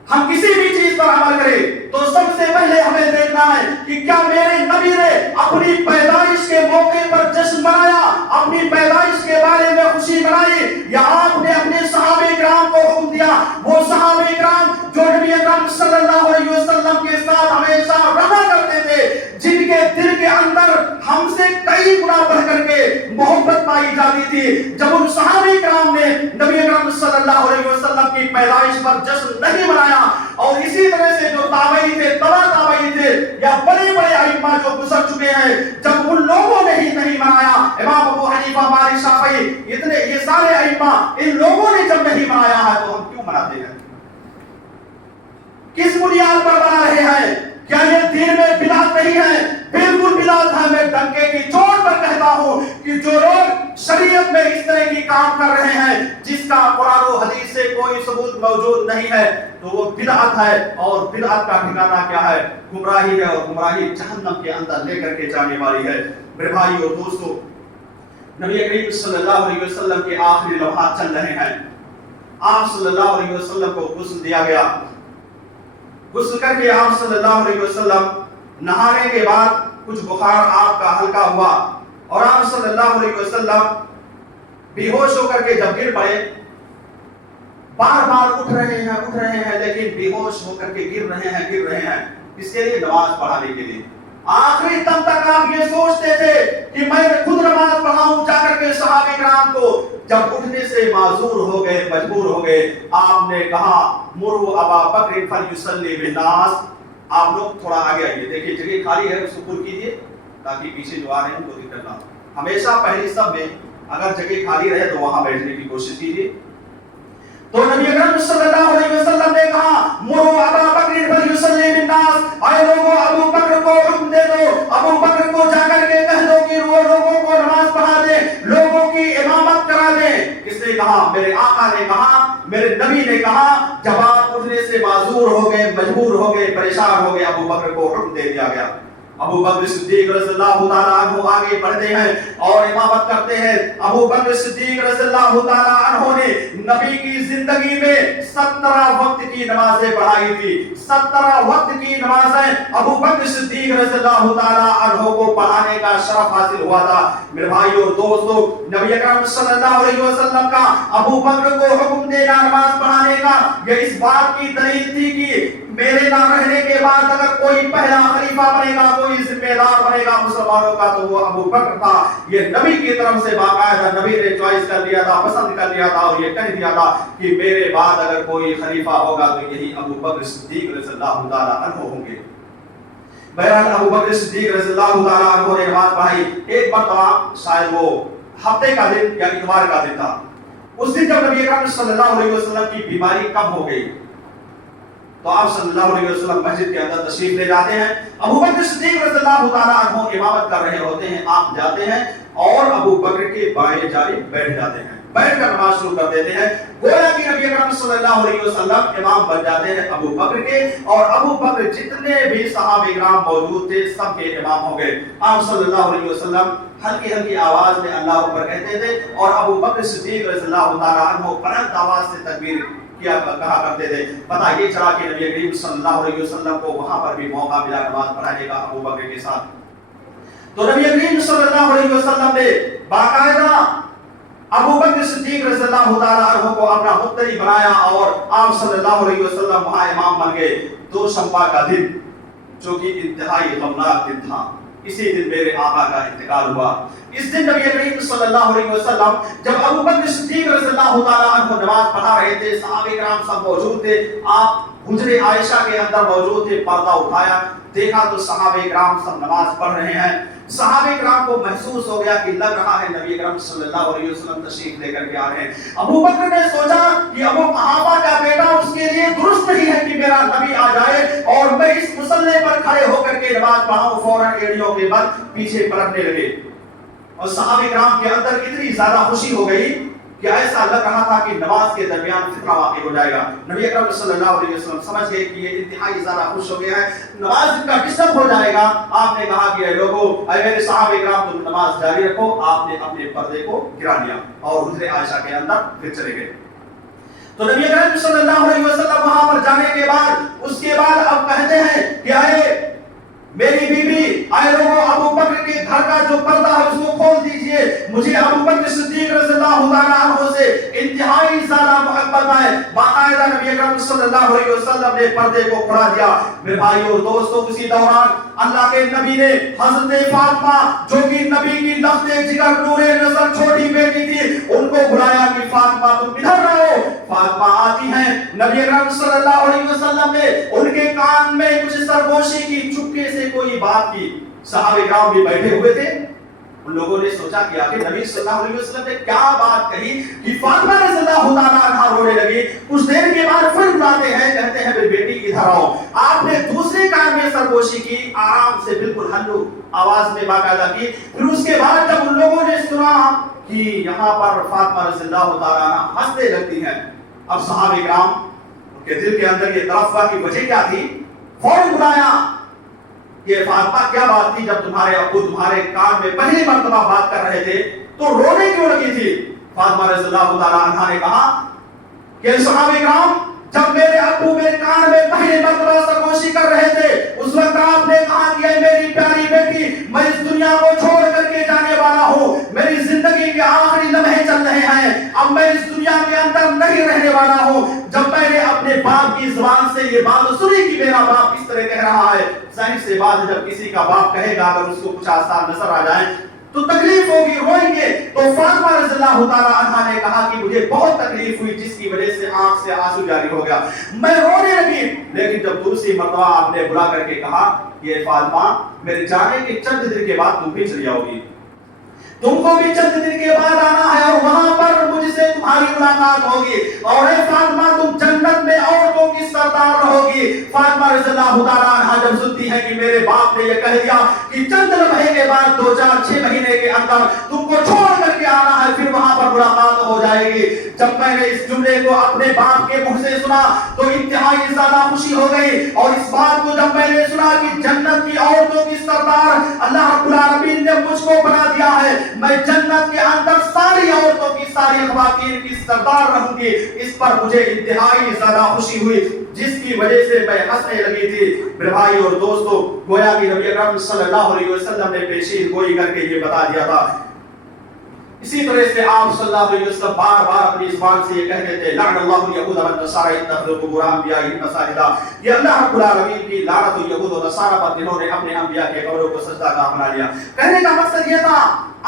ہم کسی بھی چیز پر عمل کریں تو سب سے پہلے ہمیں دیکھنا ہے کہ کیا میرے نبی نے اپنی پیدائش کے موقع پر جشن منایا، اپنی پیدائش کے بارے میں خوشی منائی، یا آپ نے اپنے صحابہ کرام کو حکم دیا، وہ صحابہ کرام جو نبی اکرم صلی اللہ علیہ وسلم کے ساتھ ہمیشہ رہا کرتے تھے، جن کے دل کے اندر ہم سے کئی گنا بڑھ کر کے محبت پائی جاتی تھی، جب ان صحابہ کرام نے نبی اکرم صلی اللہ علیہ وسلم کی پیدائش پر جشن نہیں منایا، اور اسی طرح سے جو تابعی تھے، تبع تابعی تھے، یا بڑے بڑے ائمہ جو گزر چکے ہیں، جب ان لوگوں نے ہی نہیں منایا، امام ابو حنیفہ، مالک، شافعی، یہ سارے ائمہ، ان لوگوں نے جب نہیں منایا ہے تو ہم کیوں مناتے ہیں؟ کس بنیاد پر بنا رہے ہیں؟ کیا یہ دین میں بدعت نہیں ہے؟ بالکل بدعت ہے۔ میں ڈنکے کی چوٹ پر کہتا ہوں کہ جو لوگ شریعت میں اس طرح کی کام کر رہے ہیں جس کا قرآن و حدیث سے کوئی ثبوت موجود نہیں ہے، تو وہ بدعت ہے، اور بدعت کا ٹھکانہ کیا ہے؟ گمراہی ہے، اور گمراہی جہنم کے اندر لے کر کے جانے والی ہے۔ میرے بھائی اور دوستو، نبی کریم صلی اللہ علیہ وسلم کے آخری لمحات چل رہے ہیں۔ آپ صلی اللہ علیہ وسلم کو غسل دیا گیا، غسل کر کے آپ صلی اللہ علیہ وسلم نہانے کے بعد کچھ بخار آپ کا ہلکا ہوا، اور آپ صلی اللہ علیہ وسلم بے ہوش ہو کر کے جب گر پڑے، بار بار اٹھ رہے ہیں لیکن بے ہوش ہو کر کے گر رہے ہیں، اس کے لیے نماز پڑھانے کے لیے۔ آخری دم تک آپ یہ سوچتے تھے کہ میں خود نماز پڑھاؤں جا کر کے صحابہ کرام کو۔ جب اٹھنے سے معذور ہو گئے، مجبور ہو گئے، آپ نے کہا مروا ابا بکر فلیصلی بالناس، آپ لوگ تھوڑا آگے آئیے، دیکھیے جگہ خالی ہے، اس کو پر کیجیے تاکہ پیچھے جو آ رہے ہیں ان کو دقت نہ ہو۔ ہمیشہ پہلی صف میں اگر جگہ خالی رہے تو وہاں بیٹھنے کی کوشش کیجیے. تو نبی اکرم صلی اللہ علیہ وسلم نے کہا مرو ابا بکر فلیصلی بالناس، اے لوگوں ابو بکر کو حکم دے دو، ابو بکر کو جا کر کے کہہ دو کہ وہ لوگوں کو نماز پڑھا دے، لوگوں کی امامت کرا دے. کس نے کہا؟ میرے آقا نے کہا، میرے نبی نے کہا. جب آپ اٹھنے سے معذور ہو گئے، مجبور ہو گئے، پریشان ہو گئے، ابو بکر کو حکم دے دیا گیا. ابو بکر صدیق رضی اللہ تعالیٰ عنہ آگے بڑھتے ہیں اور امامت کرتے ہیں. ابو بکر صدیق رضی اللہ تعالیٰ عنہ نے نبی کی زندگی میں 17 وقت کی نمازیں پڑھائی تھی. 17 وقت کی نمازیں ابو بکر صدیق رضی اللہ تعالیٰ عنہ کو پڑھانے کا شرف حاصل ہوا تھا. میرے بھائیو اور دوستو، نبی اکرم صلی اللہ علیہ وسلم کا ابو بکر کو حکم دینا نماز پڑھانے کا یہ اس بات کی دلیل تھی کہ میرے نہ رہنے کے بعد اگر کوئی پہلا خلیفہ بنے گا، کوئی ذمہ دار بنے گا مسلمانوں کا، تو وہ ابو بکر تھا. یہ نبی کی طرف سے باقاعدہ نبی نے چوائس کر لیا تھا، پسند کر لیا تھا اور یہ کہہ دیا تھا کہ میرے بعد اگر کوئی خلیفہ ہوگا تو یہی ابو بکر صدیق رضی اللہ تعالیٰ عنہ ہوں گے. بہرحال ابو بکر صدیق رضی اللہ تعالیٰ عنہ نے نماز پڑھائی. ایک مرتبہ شاید وہ ہفتے کا دن یا اتوار کا دن تھا. اس دن جب نبی اکرم صلی اللہ علیہ وسلم کی بیماری کم ہو گئی تو آپ صلی اللہ علیہ وسلم مسجد کے اندر تشریف لے جاتے ہیں. ابو بکر صدیق رضی اللہ تعالیٰ عنہ امامت کر رہے ہوتے ہیں. آپ جاتے ہیں اور ابو بکر کے بائیں جانب بیٹھ جاتے ہیں، بیٹھ کر نماز شروع کر دیتے ہیں. گویا کہ نبی اکرم صلی اللہ علیہ وسلم امام بن جاتے ہیں ابو بکر کے، اور ابو بکر جتنے بھی صحابہ کرام موجود تھے سب کے امام ہو گئے. آپ صلی اللہ علیہ وسلم ہلکی ہلکی آواز میں اللہ اکبر کہتے تھے اور ابو بکر صدیق رضی اللہ تعالیٰ عنہ بلند آواز سے تکبیر کہا کرتے تھے. پتہ یہ چلا کہ نبی کریم صلی اللہ علیہ وسلم کو وہاں پر بھی موقع ملا نماز پڑھانے کا ابو بکر کے ساتھ. تو نبی کریم صلی اللہ علیہ وسلم نے باقاعدہ ابو بکر صدیق رضی اللہ تعالیٰ عنہ کو اپنا مقتدی بنایا اور آپ صلی اللہ علیہ وسلم وہاں امام بن گئے. دوشنبہ کا دن جو کہ انتہائی غمناک دن تھا، اسی دن میرے آقا کا انتقال ہوا. اس دن نبی کریم صلی اللہ علیہ وسلم جب ابو بکر صدیق رضی اللہ تعالیٰ عنہ نماز پڑھا رہے تھے، صحابہ کرام سب موجود تھے، آپ حجرے عائشہ کے اندر موجود تھے. پردہ اٹھایا، دیکھا تو صحابہ کرام سب نماز پڑھ رہے ہیں. صحابہ کرام کو محسوس ہو گیا کہ لگ رہا ہے نبی اکرم صلی اللہ علیہ وسلم تشریف لے کر کے آ رہے ہیں. ابو بکر نے سوچا کہ ابو قحافہ کا بیٹا، اس کے لیے درست نہیں ہے کہ میرا نبی آ جائے اور میں اس مصلی پر کھڑے ہو کر کے نماز پڑھاؤں. فوراً ایڑیوں کے بل پیچھے پلٹنے لگے اور صحابہ کرام کے اندر اتنی زیادہ خوشی ہو گئی کہ ایسا لگ رہا تھا کہ نماز کے درمیان فتنہ واقع ہو جائے گا. نبی اکرم صلی اللہ علیہ وسلم سمجھ گئے کہ یہ انتہائی زیادہ خوش ہو گیا ہے، نماز کا ڈسٹرب ہو جائے گا. آپ نے کہا کہ اے لوگوں، اے میرے صحابہ کرام، تم نماز جاری رکھو. آپ نے اپنے پردے کو گرا لیا اور حجرے عائشہ کے اندر پھر چلے گئے. تو نبی اکرم صلی اللہ علیہ وسلم وہاں پر جانے کے بعد اس کے بعد اب کہتے ہیں کہ اے میری بیوی، اے لوگوں، ابو بکر کے گھر کا جو پردہ ہے اس کو کھول دیجئے. مجھے ابو بکر صدیق رضی اللہ تعالیٰ عنہ سے انتہائی زیادہ محبت ہے. باقاعدہ نبی اکرم صلی اللہ علیہ وسلم نے پردے کو کھلا دیا. میرے بھائیو اور دوستو، اسی دوران اللہ کے نبی نے حضرت فاطمہ جو کہ نبی کی لخت جگر نور نظر چھوٹی بیٹی تھی، ان کو بلایا کہ فاطمہ تم ادھر رہو. فاطمہ آتی ہیں. نبی اکرم صلی اللہ علیہ وسلم نے ان کے کان میں کچھ سرگوشی کی، چپکے سے کوئی بات کی. صحابہ کرام بھی بیٹھے ہوئے تھے. ان لوگوں نے سوچا کہ آخر نبی صلی اللہ علیہ وسلم نے کیا بات کہی کہ فاطمہ رضی اللہ تعالیٰ عنہا رونے لگی. کچھ دیر کے بعد پھر بلاتے ہیں، کہتے ہیں میری بیٹی ادھر آؤ. آپ نے دوسرے کان میں سرگوشی کی، آرام سے بالکل ہلو آواز میں باقاعدہ کی. پھر اس کے بعد جب ان لوگوں نے سنا کہ یہاں پر فاطمہ رضی اللہ تعالیٰ عنہا ہنسنے لگتی ہیں، اب صحابہ کرام کے دل کے اندر یہ طرفہ کی وجہ کیا تھی؟ فوراً بلایا کہ فاطمہ کیا بات تھی جب تمہارے ابو تمہارے کان میں پہلی مرتبہ بات کر رہے تھے تو رونے کیوں لگی تھی؟ فاطمہ رضی اللہ تعالیٰ عنہا نے کہا کہ صحابہ کرام، جب میرے ابو میرے کان میں پہلی مرتبہ سرگوشی کر رہے تھے اس وقت آپ نے کہا کہ میری پیاری بیٹی، میں اس دنیا کو چھوڑ کر کے جانے والا ہوں، میری زندگی کے آخری لمحے چل رہے ہیں، اب میں اس دنیا کے اندر نہیں رہنے والا ہوں. جب میں نے اپنے باپ کی زبان سے یہ بات سنی کہ میرا باپ اس طرح کہہ رہا ہے، ظاہر سی بات ہے جب کسی کا باپ کہے گا اگر اس کو کچھ آثار نظر آ جائیں تو تکلیف ہوگی، روئیں گے. تو فاطمہ رضی اللہ تعالیٰ عنہا نے کہا کہ مجھے بہت تکلیف ہوئی جس کی وجہ سے آنکھ سے آنسو جاری ہو گیا، میں رونے لگی. لیکن جب دوسری مرتبہ آپ نے بلا کر کے کہا یہ فاطمہ، میرے جانے کے چند دن کے بعد تم بھی چلی جاؤ گی. تم کو بھی چند دن کے بعد آنا ہے اور وہاں پر مجھ سے تمہاری ملاقات ہوگی، اور اے فاطمہ تم جنت میں عورتوں کی سردار رہو گی۔ فاطمہ رضی اللہ تعالیٰ عنہا جب سنتی ہے کہ میرے باپ نے یہ کہہ دیا کہ چند لمحے کے بعد 2 4 6 مہینے کے اندر تم کو چھوڑ کر کے آنا ہے، پھر وہاں پر ملاقات ہو جائے گی، جب میں نے اس جملے کو اپنے باپ کے منہ سے سنا تو انتہائی زیادہ خوشی ہو گئی، اور اس بات کو جب میں نے سنا کہ جنت کی عورتوں کی سردار اللہ رب العالمین نے مجھ کو بنا دیا ہے، میں جنت کے اندر ساری عورتوں کی ساری خواتین کی سردار رہوں گی، اس پر مجھے انتہائی زیادہ خوشی ہوئی، جس کی وجہ سے میں ہنسنے لگی تھی۔ میرے بھائی اور دوستو، گویا کہ نبی اکرم صلی اللہ علیہ وسلم نے پیشین گوئی کر کے یہ بتا دیا تھا۔ اسی طرح سے آپ صلی اللہ علیہ وسلم بار بار اپنی زبان سے یہ کہتے تھے، لعن اللہ الیہود والنصارى اتخذوا قبور انبیائہم مساجدا، یہ اللہ رب العالمین کی لعنت یہود و نصارہ پر جنہوں نے اپنے انبیاء کے قبروں کو سجدہ گاہ بنا لیا۔ کہنے کا مقصد یہ تھا،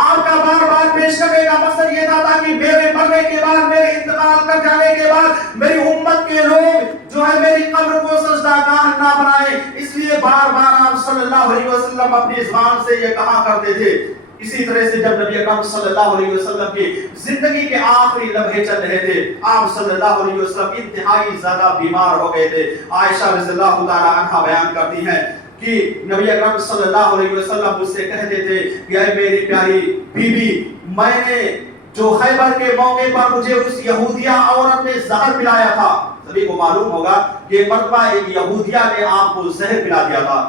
آپ کا بار بار پیش کرنے کا مقصد یہ تھا تاکہ میرے مرنے کے بعد، میرے انتقال کر جانے کے بعد میری امت کے لوگ جو ہے میری قبر کو سجدہ گاہ نہ بنائیں، اس لیے بار بار آپ صلی اللہ علیہ وسلم اپنی زبان سے یہ کہا کرتے تھے۔ اسی طرح سے جب نبی اکرم صلی اللہ علیہ وسلم کی زندگی کے آخری لمحے چل رہے تھے، آپ صلی اللہ علیہ وسلم انتہائی زیادہ بیمار ہو گئے تھے۔ عائشہ رضی اللہ تعالی عنہا بیان کرتی ہیں کہ نبی اکرم صلی اللہ علیہ وسلم مجھ سے کہتے تھے کہ اے میری پیاری بیوی، میں نے جو خیبر کے موقع پر مجھے اس یہودیہ عورت نے زہر پلایا تھا، سبھی کو معلوم ہوگا کہ مرتبہ ایک یہودیہ نے آپ کو زہر پلا دیا تھا،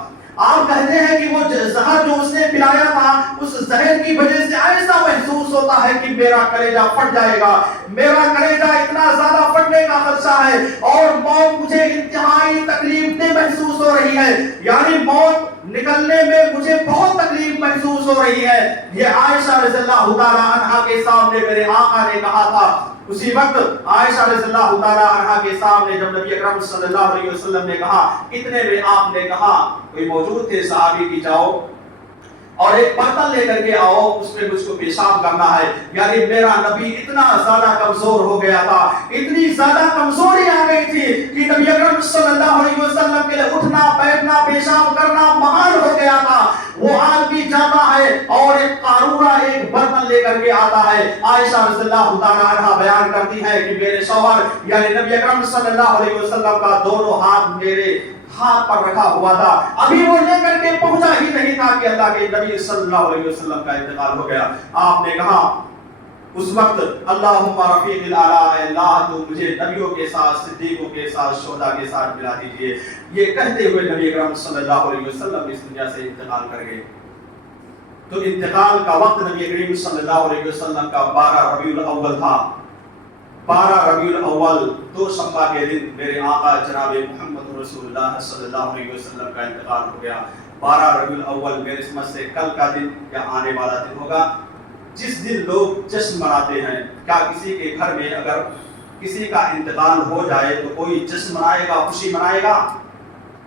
آپ کہتے ہیں کہ وہ زہر جو اس نے پلایا تھا، اس زہر کی وجہ سے ایسا محسوس ہوتا ہے کہ میرا کلیجہ پھٹ جائے گا، میرا کلیجہ اتنا زیادہ پھٹنے کا خدشہ ہے، اور موت مجھے انتہائی تکلیف دہ محسوس ہو رہی ہے، یعنی موت نکلنے میں مجھے بہت تکلیف محسوس ہو رہی ہے۔ یہ عائشہ رضی اللہ تعالی عنہا کے سامنے میرے آقا نے کہا تھا۔ اسی وقت عائشہ رضی اللہ تعالی عنہا کے سامنے جب نبی اکرم صلی اللہ علیہ وسلم نے کہا، اتنے میں آپ نے کہا، کوئی موجود تھے صحابی کی، جاؤ اور ایک برتن لے کر کے آؤ، اس میں مجھ کو پیشاب کرنا ہے۔ یعنی میرا نبی اتنا زیادہ کمزور ہو گیا تھا، اتنی زیادہ کمزوری آ گئی تھی کہ نبی اکرم صلی اللہ علیہ وسلم کے لیے اٹھنا بیٹھنا پیشاب کرنا محال ہو گیا تھا۔ وہ آدمی جاتا ہے اور ایک قارورہ، ایک برتن لے کر کے آتا ہے۔ عائشہ رضی اللہ تعالی عنہا بیان کرتی ہے کہ میرے شوہر یعنی نبی اکرم صلی اللہ علیہ وسلم کا دونوں ہاتھ میرے ہاتھ پر رکھا ہوا تھا، ابھی وہ لے کر کے پہنچا ہی نہیں تھا کہ اللہ کے نبی صلی اللہ علیہ وسلم کا انتقال ہو گیا۔ آپ نے کہا اس وقت، اللہم رفیق الاعلی، اللہ تو مجھے نبیوں کے ساتھ، صدیقوں کے ساتھ، شہداء کے ساتھ ملا دیجیے۔ یہ کہتے ہوئے نبی اکرم صلی اللہ علیہ وسلم اس دنیا سے انتقال کر گئے۔ تو انتقال کا وقت نبی کریم صلی اللہ علیہ وسلم کا 12 ربیع الاول تھا۔ 12 ربیع الاول دوشنبہ کے دن میرے آقا جناب محمد رسول اللہ صلی اللہ علیہ وسلم کا انتقال ہو گیا۔ 12 ربیع الاول میرے سمجھ سے کل کا دن یا آنے والا دن ہوگا، جس دن لوگ جشن مناتے ہیں۔ کیا کسی کے گھر میں اگر کسی کا انتقال ہو جائے تو کوئی جشن منائے گا، خوشی منائے گا؟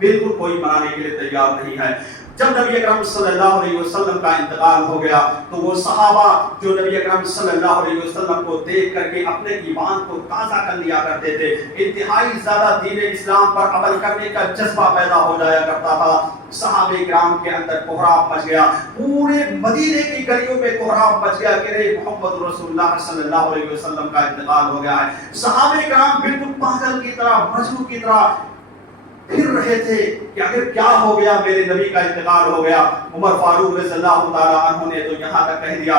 بالکل کوئی منانے کے لیے تیار نہیں ہے۔ جب نبی اکرم صلی اللہ علیہ وسلم کا انتقال ہو گیا تو وہ صحابہ جو نبی اکرم صلی اللہ علیہ وسلم کو دیکھ کر کے اپنے ایمان کو تازہ کر لیا کرتے تھے، انتہائی زیادہ دین اسلام پر عمل کرنے کا جذبہ پیدا ہو جایا کرتا تھا۔ صحابہ کرام کے اندر کوہرام مچ گیا، پورے مدینے کی گلیوں میں کوہرام مچ گیا کہ رے محمد رسول اللہ صلی اللہ علیہ وسلم کا انتقال ہو گیا ہے۔ صحابہ کرام بالکل پاگل کی طرح، مجنون کی طرح پھر رہے تھے کہ اگر کیا ہو گیا، میرے نبی کا انتقال ہو گیا۔ عمر فاروق رضی اللہ تعالی عنہ نے تو یہاں تک کہہ دیا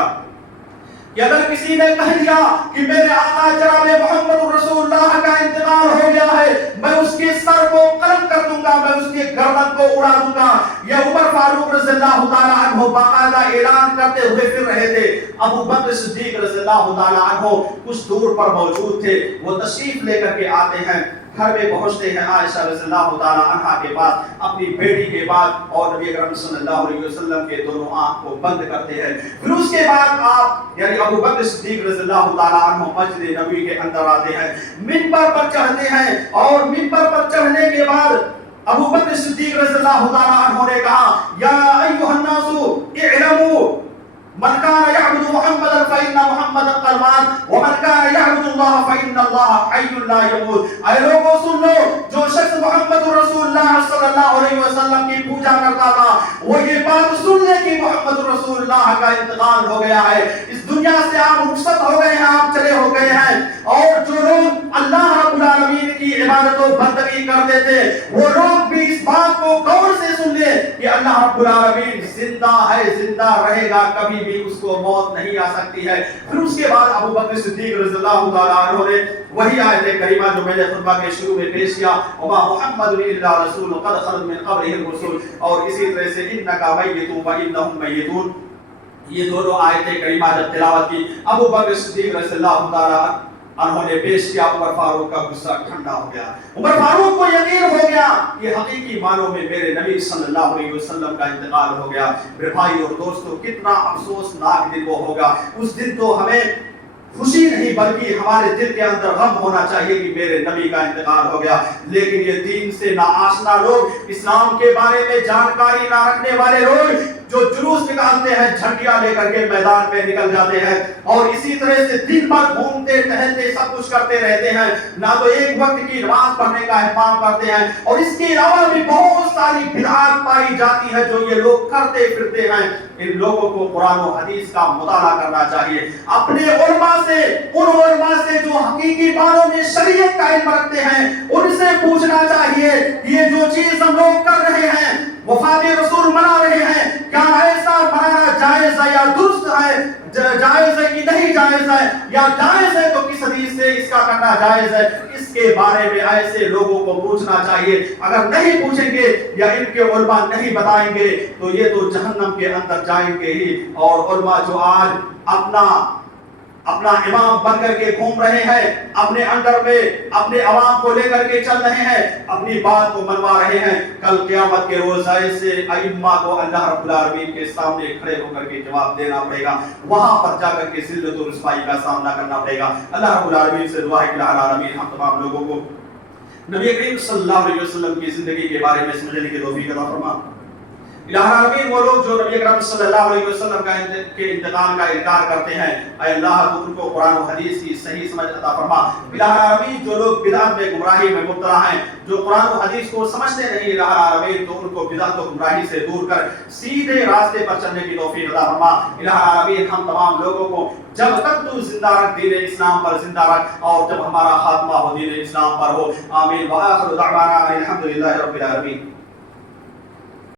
کہ اگر کسی نے کہہ دیا کہ میرے آقا جناب محمد رسول اللہ کا انتقال ہو گیا ہے، میں اس کے سر کو قلم کر دوں گا، میں اس کے گردن کو اڑا دوں گا۔ یہ عمر فاروق رضی اللہ تعالی عنہ باقاعدہ اعلان کرتے ہوئے پھر رہے تھے۔ ابو بکر صدیق رضی اللہ تعالی عنہ کچھ دور پر موجود تھے، وہ تشریف لے کر کے آتے ہیں، گھر میں پہنچتے ہیں عائشہ رضی اللہ تعالی عنہا کے پاس اپنی بیٹی کے بعد، اور نبی اکرم صلی اللہ علیہ وسلم کے دونوں آنکھ کو بند کرتے ہیں۔ پھر اس کے بعد آپ یعنی ابو بکر صدیق رضی اللہ تعالی عنہ مسجد نبوی کے اندر آتے ہیں، منبر پر چڑھتے ہیں، اور منبر پر چڑھنے کے بعد ابو بکر صدیق رضی اللہ تعالی عنہ نے کہا، یا ایھا الناس اعلموا من كان يعبد محمدا فإن محمدا قد مات ومن كان يعبد الله فإن الله حي لا يموت. اے لوگوں سن لو، جو شخص محمد رسول اللہ صلی اللہ علیہ وسلم کی پوجا کرتا تھا وہ یہ بات سن لے کہ محمد رسول اللہ کا انتقال ہو گیا ہے، اس دنیا سے آپ رخصت ہو گئے ہیں، آپ چلے ہو گئے ہیں. اور جو لوگ اللہ رب العالمین کی عبادت و بندگی کرتے تھے وہ لوگ بھی اس بات کو غور سے سن لے کہ اللہ رب العالمین زندہ ہے، زندہ رہے گا، کبھی بھی اس کو موت نہیں آ سکتی ہے. پھر اس کے بعد ابو بکر صدیق رضی اللہ تعالیٰ عنہ نے وہی آیت کریمہ جو میں نے خطبہ کے شروع میں پیش کیا، وما محمد الا رسول قد خلت من قبلہ الرسل، اور اسی طرح سے انک میت وانہم میتون، یہ دونوں آیت کریمہ جب تلاوت کی ابو بکر صدیق رضی اللہ تعالیٰ انہوں نے پیش کیا، عمر فاروق کا غصہ ٹھنڈا ہو گیا. عمر فاروق کو یقین ہو گیا کہ حقیقی معنوں میں میرے نبی صلی اللہ علیہ وسلم کا انتقال ہو گیا. میرے بھائی اور دوستو، کتنا افسوسناک دن وہ ہوگا. اس دن تو ہمیں خوشی نہیں بلکہ ہمارے دل کے اندر غم ہونا چاہیے کہ میرے نبی کا انتقال ہو گیا. لیکن یہ دین سے ناآشنا لوگ، اسلام کے بارے میں جانکاری نہ رکھنے والے لوگ جو جلوس نکالتے ہیں، جھنڈیاں لے کر کے میدان میں نکل جاتے ہیں اور اسی طرح سے دن بھر گھومتے ٹہلتے سب کچھ کرتے رہتے ہیں، نہ تو ایک وقت کی نماز پڑھنے کا اہتمام کرتے ہیں. اور اس کے علاوہ بھی بہت ساری بدعات پائی جاتی ہے جو یہ لوگ کرتے پھرتے ہیں. ان لوگوں کو قرآن و حدیث کا مطالعہ کرنا چاہیے، اپنے علماء سے، ان علماء سے جو حقیقی معنوں میں شریعت کا علم رکھتے ہیں، ان سے پوچھنا چاہیے یہ جو چیز ہم لوگ کر رہے ہیں، وفات رسول منا رہے ہیں، کیا ایسا منانا جائز ہے یا درست ہے، جائز ہے کہ نہیں جائز ہے، یا جائز ہے تو کس حدیث سے اس کا کرنا جائز ہے. اس کے بارے میں ایسے لوگوں کو پوچھنا چاہیے. اگر نہیں پوچھیں گے یا ان کے علماء نہیں بتائیں گے تو یہ تو جہنم کے اندر جائیں گے ہی. اور علماء جو آج اپنا امام بن کر کے گھوم رہے ہیں، اپنے انڈر میں اپنے عوام کو لے کر کے چل رہے ہیں، اپنی بات کو منوا رہے ہیں، کل قیامت کے روز ایسے ائمہ کو اللہ رب العالمین کے سامنے کھڑے ہو کر کے جواب دینا پڑے گا، وہاں پر جا کر کے ذلت و رسوائی کا سامنا کرنا پڑے گا. اللہ رب العالمین سے دعا ہے کہ العالمین ہم تمام لوگوں کو نبی کریم صلی اللہ علیہ وسلم کی زندگی کے بارے میں سمجھنے کی توفیق عطا فرما. الہ العالمین وہ لوگ جو نبی اکرم صلی اللہ علیہ وسلم کے انتقال کا انکار کرتے ہیں، اے اللہ تو ان کو قرآن و حدیث کی صحیح سمجھ عطا فرما. الہ العالمین جو لوگ بدعت میں گمراہی میں مبتلا ہیں، جو قرآن و حدیث کو سمجھتے نہیں، الہ العالمین تو ان کو بدعت و گمراہی سے دور کر سیدھے راستے پر چلنے کی توفیق عطا فرما. الہ العالمین ہم تمام لوگوں کو جب تک تو زندہ رکھ دین اسلام پر زندہ رکھ، اور جب ہمارا خاتمہ ہو دین اسلام پر ہو. آمین. وآخر دعوانا الحمدللہ رب العالمین.